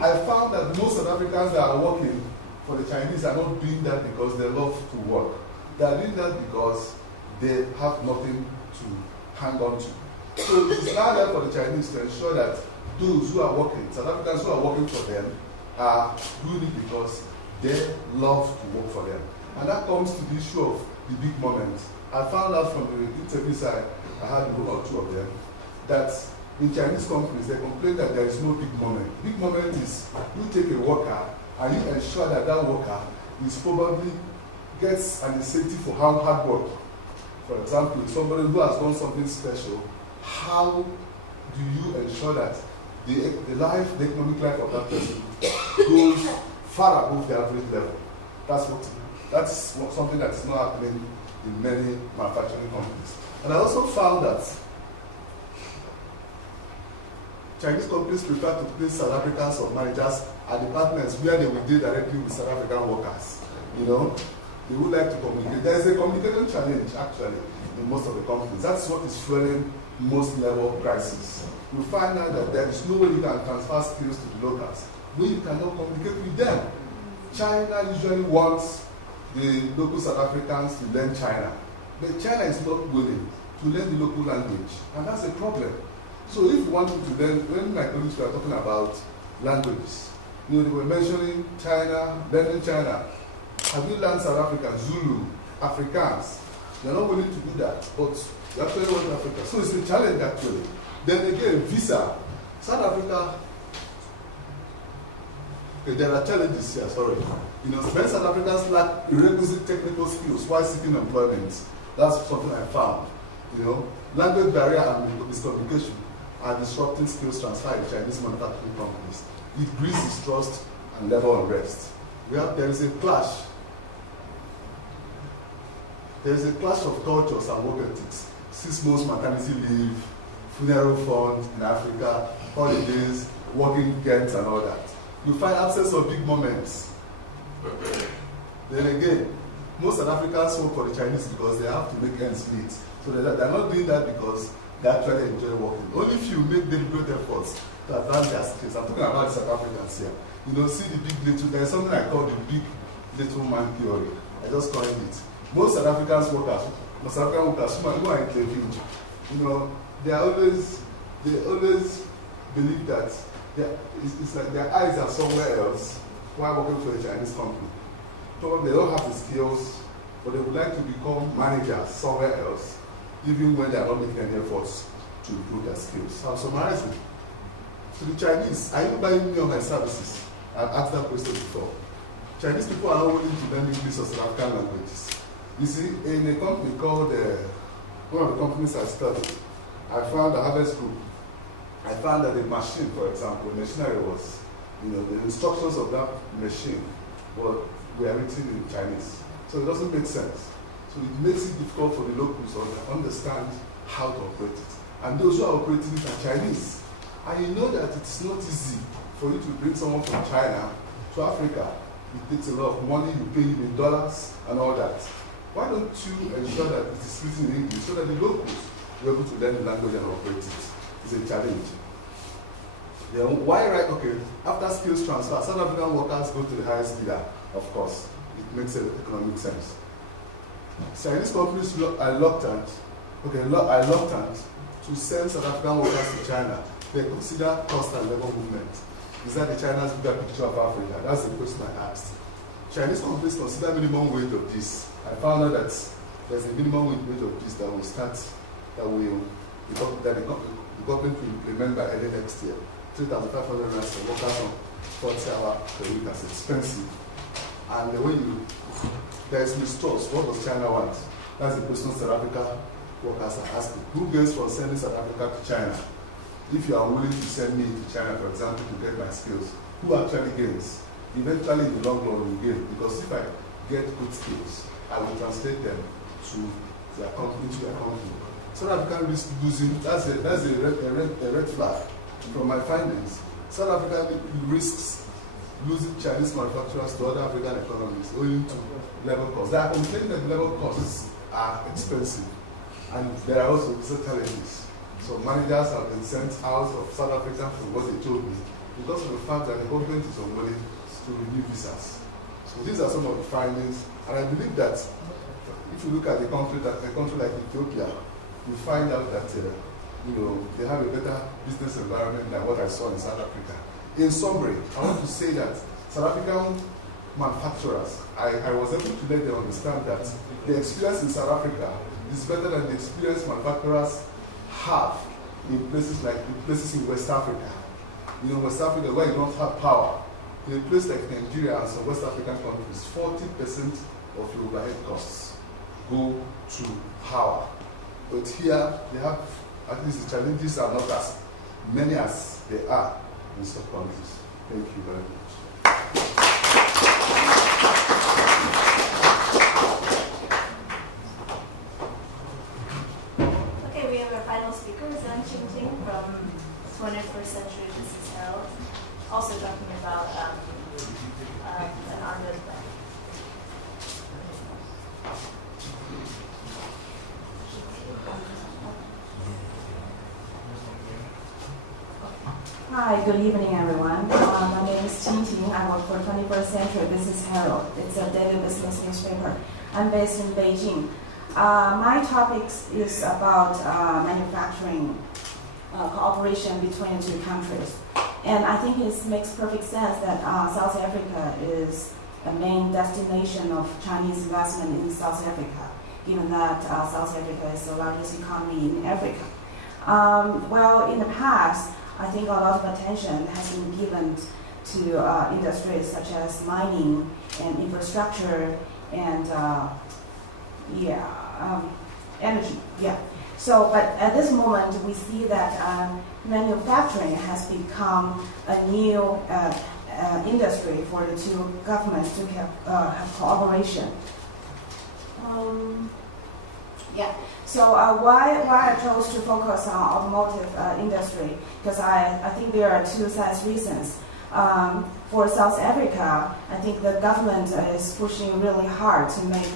I found that most South Africans that are working for the Chinese are not doing that because they love to work. They are doing that because they have nothing to hang on to. So it's now there for the Chinese to ensure that those who are working, South Africans who are working for them, are doing it because they love to work for them. And that comes to the issue of the big moment. I found out from the interviews I had with about 2 of them that in Chinese companies they complain that there is no big moment. Big moment is you take a worker and you ensure that that worker is probably gets an incentive for hard work. For example, somebody who has done something special, how do you ensure that the economic life of that person goes far above the average level? That's something that is not happening in many manufacturing companies. And I also found that Chinese companies prefer to place South Africans or managers at departments where they will deal directly with South African workers. You know, they would like to communicate. There is a communication challenge actually in most of the companies. That's what is fueling most level crisis. You find out that there is no way you can transfer skills to the locals when you cannot communicate with them. China usually wants the local South Africans to learn China, but China is not willing to learn the local language, and that's a problem. So if you wanted to learn, when my colleagues were talking about languages, you know, they were mentioning China, learning China. Have you learned South African, Zulu, Afrikaans? They're not willing to do that, but you actually want Africa. So it's a challenge actually. Then again, visa. South Africa, there are challenges here, sorry. You know, when South Africans lack requisite technical skills while seeking employment, that's something I found. You know, language barrier and miscommunication are disrupting skills transfer in Chinese manufacturing companies. It breeds distrust and level unrest. There is a clash. There is a clash of cultures and work ethics. 6 months maternity leave, funeral fund in Africa, holidays, working weekends and all that. You find absence of big moments. Then again, most South Africans work for the Chinese because they have to make ends meet. So they're not doing that because they actually enjoy working. Only few make deliberate efforts to advance their skills. I'm talking about the South Africans here. You know, see the big little, there's something I call the big little man theory. I just call it. Most South African workers who are interviewed, you know, they always believe that it's like their eyes are somewhere else while working for a Chinese company. Probably they don't have the skills, but they would like to become managers somewhere else, even when they are not making any efforts to improve their skills. I'm summarizing. To the Chinese, are you buying me on my services? I've asked that question before. Chinese people are not willing to learn English or South African languages. You see, in a company called, one of the companies I studied, I found a Harvest Group. I found that the machine, for example, the machinery was, you know, the instructions of that machine were written in Chinese. So it doesn't make sense. So it makes it difficult for the locals to understand how to operate it. And those who are operating it are Chinese. And you know that it's not easy for you to bring someone from China to Africa. It takes a lot of money, you pay him in dollars and all that. Why don't you ensure that it is written in English so that the locals will be able to learn the language and operate it? It's a challenge. Yeah, why right? Okay, after skills transfer, South African workers go to the highest bidder, of course. It makes economic sense. Chinese companies are reluctant to send South African workers to China. They consider cost and labor movement. Is that the China's bigger picture of Africa? That's the question I asked. Chinese companies consider minimum wage of this. I found out that there's a minimum wage of this that will start, that the government will implement by early next year. 3,500 rand for workers on 40 hours per week. That's expensive. And when there's mistrust, what does China want? That's the question South Africa workers are asking. Who gains from sending South Africa to China? if you are willing to send me to China, for example, to get my skills, who actually gains? Eventually, in the long run, we gain, because if I get good skills, I will translate them to their company, into their company. South Africa risks losing, that's a red flag from my findings. South Africa risks losing Chinese manufacturers to other African economies owing to level costs. They are complaining that level costs are expensive, and there are also visa challenges. So managers have been sent out of South Africa from what they told me because of the fact that the government is unwilling to renew visas. So these are some of the findings, and I believe that if you look at a country like Ethiopia, you find out that they have a better business environment than what I saw in South Africa. In summary, I want to say that South African manufacturers, I was able to let them understand that the experience in South Africa is better than the experience manufacturers have in places in West Africa. West Africa, where you don't have power. In a place like Nigeria and some West African countries, 40% of your overhead costs go to power. But here, they have, at least the challenges are not as many as they are in some countries. Thank you very much. Okay, we have our final speaker, Zheng Qingting from 21st Century Business Herald, also talking about an armored plan. Hi, good evening, everyone. My name is Qingting. I work for 21st Century Business Herald. It's a daily business newspaper. I'm based in Beijing. My topic is about manufacturing cooperation between the two countries. And I think it makes perfect sense that South Africa is the main destination of Chinese investment in South Africa, given that South Africa is the largest economy in Africa. Well, in the past, I think a lot of attention has been given to industries such as mining and infrastructure and energy. Yeah. So, but at this moment, we see that manufacturing has become a new industry for the two governments to have cooperation. So why I chose to focus on automotive industry? Because I think there are two such reasons. For South Africa, I think the government is pushing really hard to make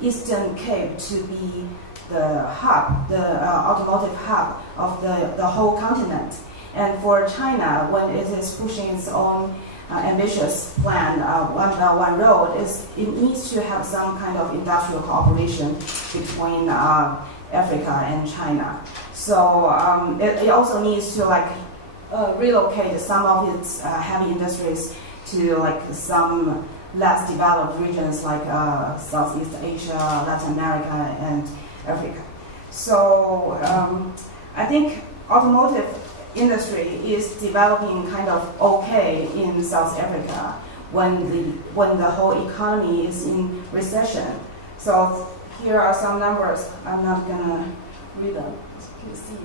Eastern Cape to be the hub, the automotive hub of the whole continent. And for China, when it is pushing its own ambitious plan, One Belt, One Road, it needs to have some kind of industrial cooperation between Africa and China. So it also needs to relocate some of its heavy industries to some less developed regions like Southeast Asia, Latin America, and Africa. So I think automotive industry is developing kind of okay in South Africa when the whole economy is in recession. So here are some numbers. I'm not gonna read them. As you can see.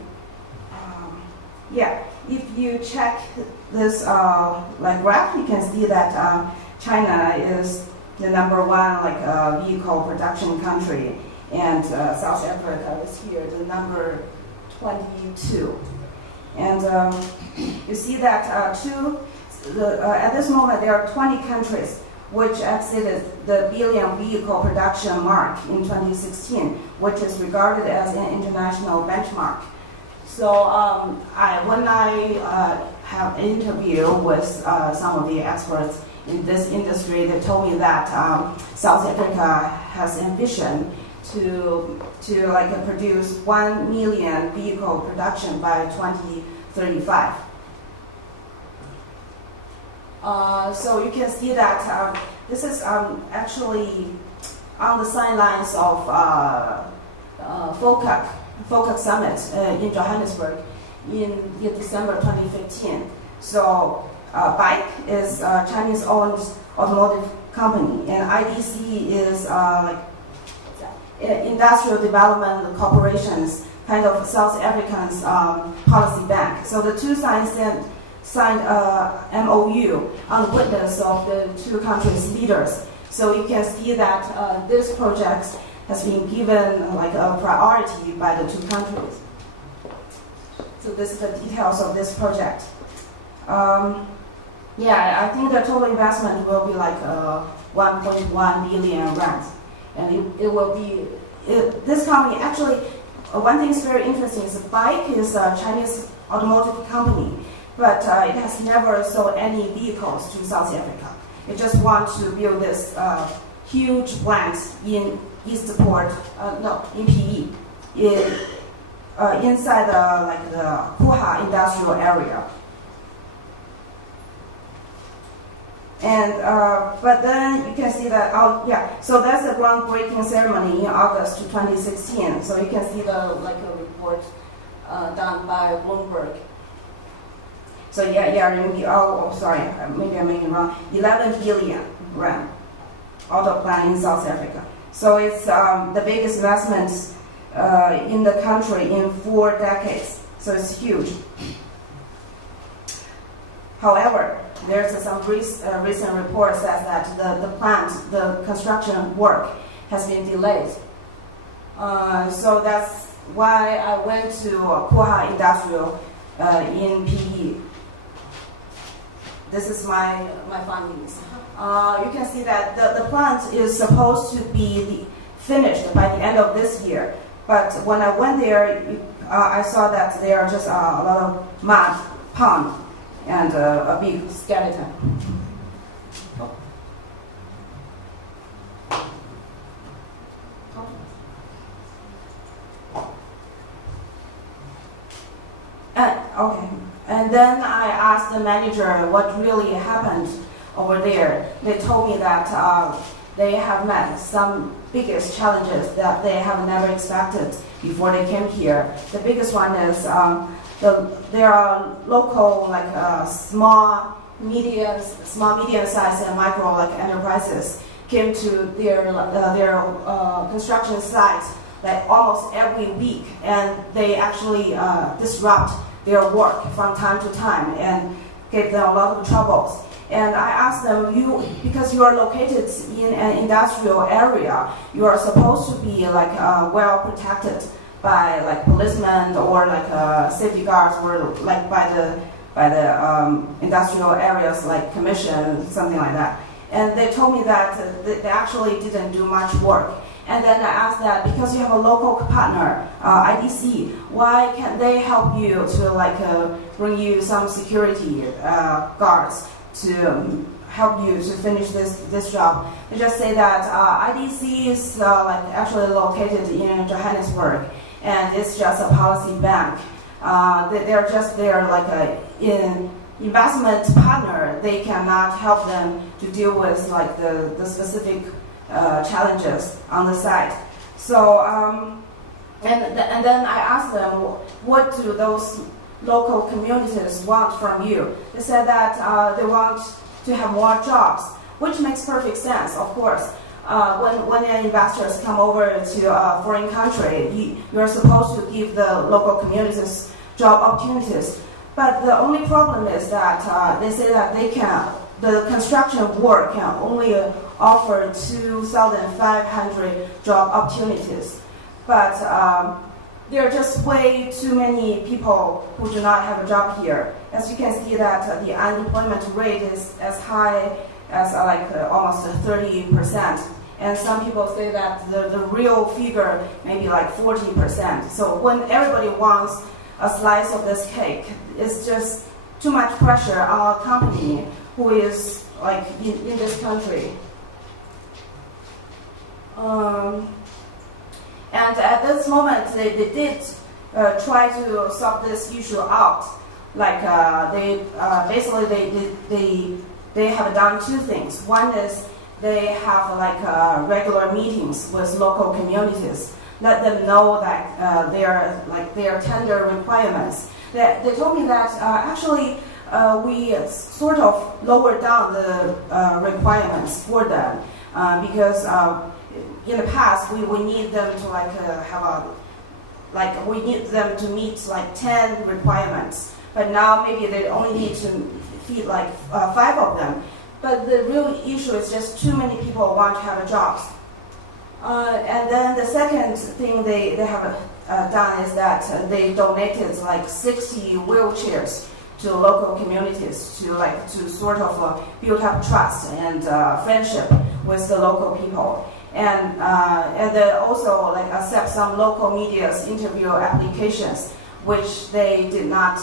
If you check this graph, you can see that China is the number one vehicle production country, and South Africa is here, the number 22. And you see that at this moment there are 20 countries which exceeded the billion vehicle production mark in 2016, which is regarded as an international benchmark. So when I have an interview with some of the experts in this industry, they told me that South Africa has ambition to produce 1 million vehicle production by 2035. So you can see that this is actually on the sidelines of FOCAC Summit in Johannesburg in December 2015. So BAIC is Chinese-owned automotive company, and IDC is Industrial Development Corporations kind of South African's policy bank. So the two sides signed a MOU on the witness of the two countries' leaders. So you can see that this project has been given like a priority by the two countries. So this is the details of this project. Yeah, I think the total investment will be like 1.1 billion rand, and it will be this company actually. One thing is very interesting is Bike is a Chinese automotive company, but it has never sold any vehicles to South Africa. It just wants to build this huge plant in Eastport, in PE, inside the Kuha industrial area. And but then you can see that so that's the groundbreaking ceremony in August 2016. So you can see the a report done by Bloomberg. So sorry, maybe I made it wrong. 11 billion rand auto plant in South Africa. So it's the biggest investment in the country in 4 decades. So it's huge. However, there's some recent reports that the construction work has been delayed. So that's why I went to Kuha Industrial in PE. This is my findings. You can see that the plant is supposed to be finished by the end of this year. But when I went there, I saw that there are just a lot of mud, pond, and a big skeleton. Okay. And then I asked the manager what really happened over there. They told me that they have met some biggest challenges that they have never expected before they came here. The biggest one is there are local small, medium-sized and micro enterprises came to their construction site almost every week, and they actually disrupt their work from time to time and gave them a lot of troubles. And I asked them, because you are located in an industrial area, you are supposed to be well protected by policemen or safety guards, or by the industrial areas commission, something like that. And they told me that they actually didn't do much work. And then I asked that because you have a local partner, IDC, why can't they help you to bring you some security guards to help you to finish this job? They just say that IDC is actually located in Johannesburg, and it's just a policy bank. They're just there in investment partner. They cannot help them to deal with the specific challenges on the site. So and then I asked them, what do those local communities want from you? They said that they want to have more jobs, which makes perfect sense, of course. When investors come over to a foreign country, you're supposed to give the local communities job opportunities. But the only problem is that they say that the construction work can only offer 2,500 job opportunities. But there are just way too many people who do not have a job here. As you can see that the unemployment rate is as high as almost 30%. And some people say that the real figure may be 40%. So when everybody wants a slice of this cake, it's just too much pressure on a company who is in this country. And at this moment, they did try to sort this issue out. They have done two things. One is they have regular meetings with local communities, let them know that their tender requirements. They told me that actually we sort of lowered down the requirements for them because in the past we need them to have like we need them to meet like 10 requirements, but now maybe they only need to feed like 5 of them. But the real issue is just too many people want to have a job. And then the second thing they have done is that they donated like 60 wheelchairs to local communities to sort of build up trust and friendship with the local people. And they also like accept some local media's interview applications, which they did not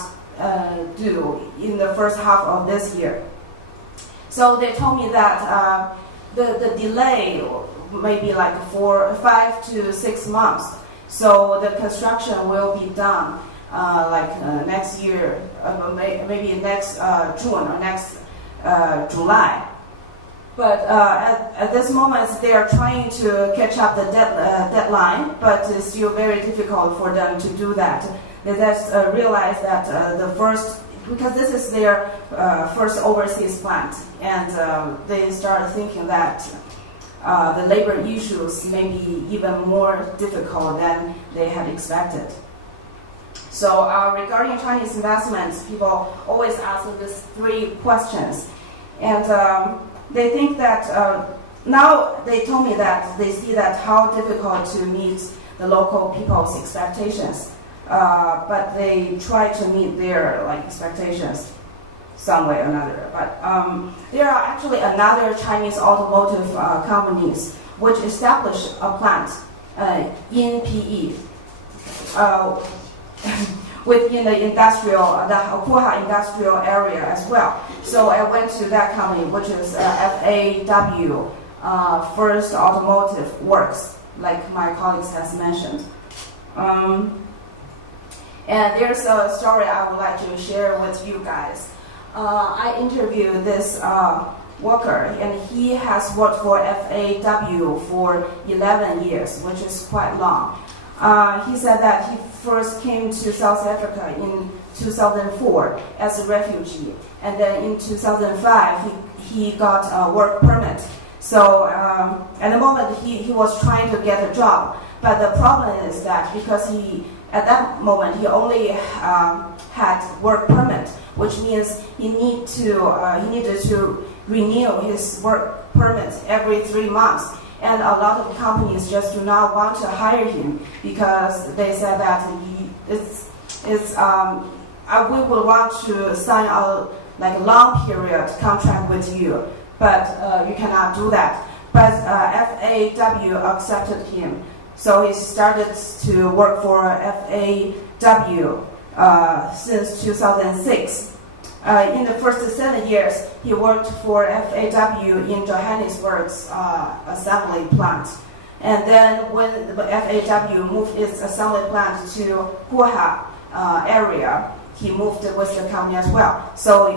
do in the first half of this year. So they told me that the delay may be like 5 to 6 months. So the construction will be done next year, maybe next June or next July. But at this moment, they are trying to catch up the deadline, but it's still very difficult for them to do that. They just realized that because this is their first overseas plant, and they started thinking that the labor issues may be even more difficult than they had expected. So regarding Chinese investments, people always ask these 3 questions. And they think that, now they told me that they see that how difficult to meet the local people's expectations. But they try to meet their expectations some way or another. But there are actually another Chinese automotive companies which established a plant in PE within the Puha industrial area as well. So I went to that company, which is FAW, First Automotive Works, like my colleagues has mentioned. And there's a story I would like to share with you guys. I interviewed this worker, and he has worked for FAW for 11 years, which is quite long. He said that he first came to South Africa in 2004 as a refugee, and then in 2005 he got a work permit. So at the moment he was trying to get a job, but the problem is that because at that moment he only had work permit, which means he needed to renew his work permit every 3 months. And a lot of companies just do not want to hire him because they said that we would want to sign a long period contract with you, but you cannot do that. But FAW accepted him, so he started to work for FAW since 2006. In the first 7 years, he worked for FAW in Johannesburg's assembly plant. And then when the FAW moved its assembly plant to Puha area, he moved with the company as well. So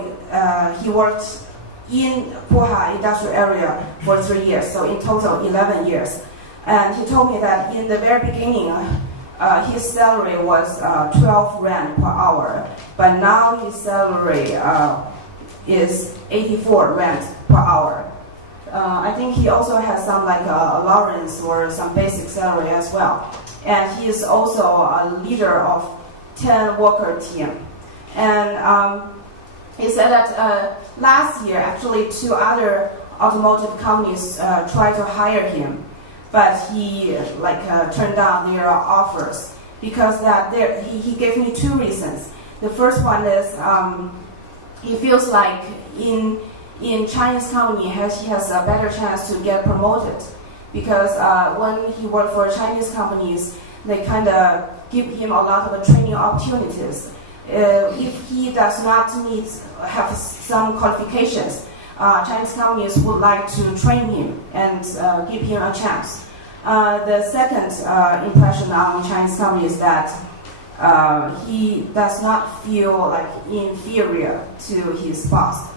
he worked in Puha industrial area for 3 years, so in total 11 years. And he told me that in the very beginning, his salary was 12 rand per hour, but now his salary is 84 rand per hour. I think he also has some allowance or some basic salary as well. And he is also a leader of 10 worker team. And he said that last year, actually 2 other automotive companies tried to hire him, but he turned down their offers because he gave me 2 reasons. The first one is he feels like in Chinese company he has a better chance to get promoted because when he worked for Chinese companies, they kind of give him a lot of training opportunities. If he does not have some qualifications, Chinese companies would like to train him and give him a chance. The second impression on Chinese companies is that he does not feel inferior to his boss.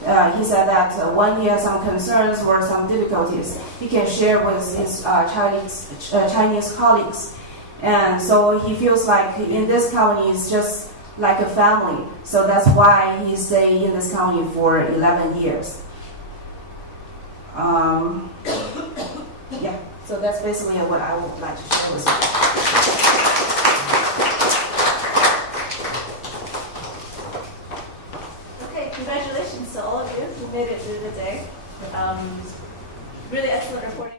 He said that when he has some concerns or some difficulties, he can share with his Chinese colleagues. And so he feels like in this company it's just like a family. So that's why he stayed in this company for 11 years. So that's basically what I would like to share with you. Okay, congratulations to all of you who made it through the day. Really excellent reporting.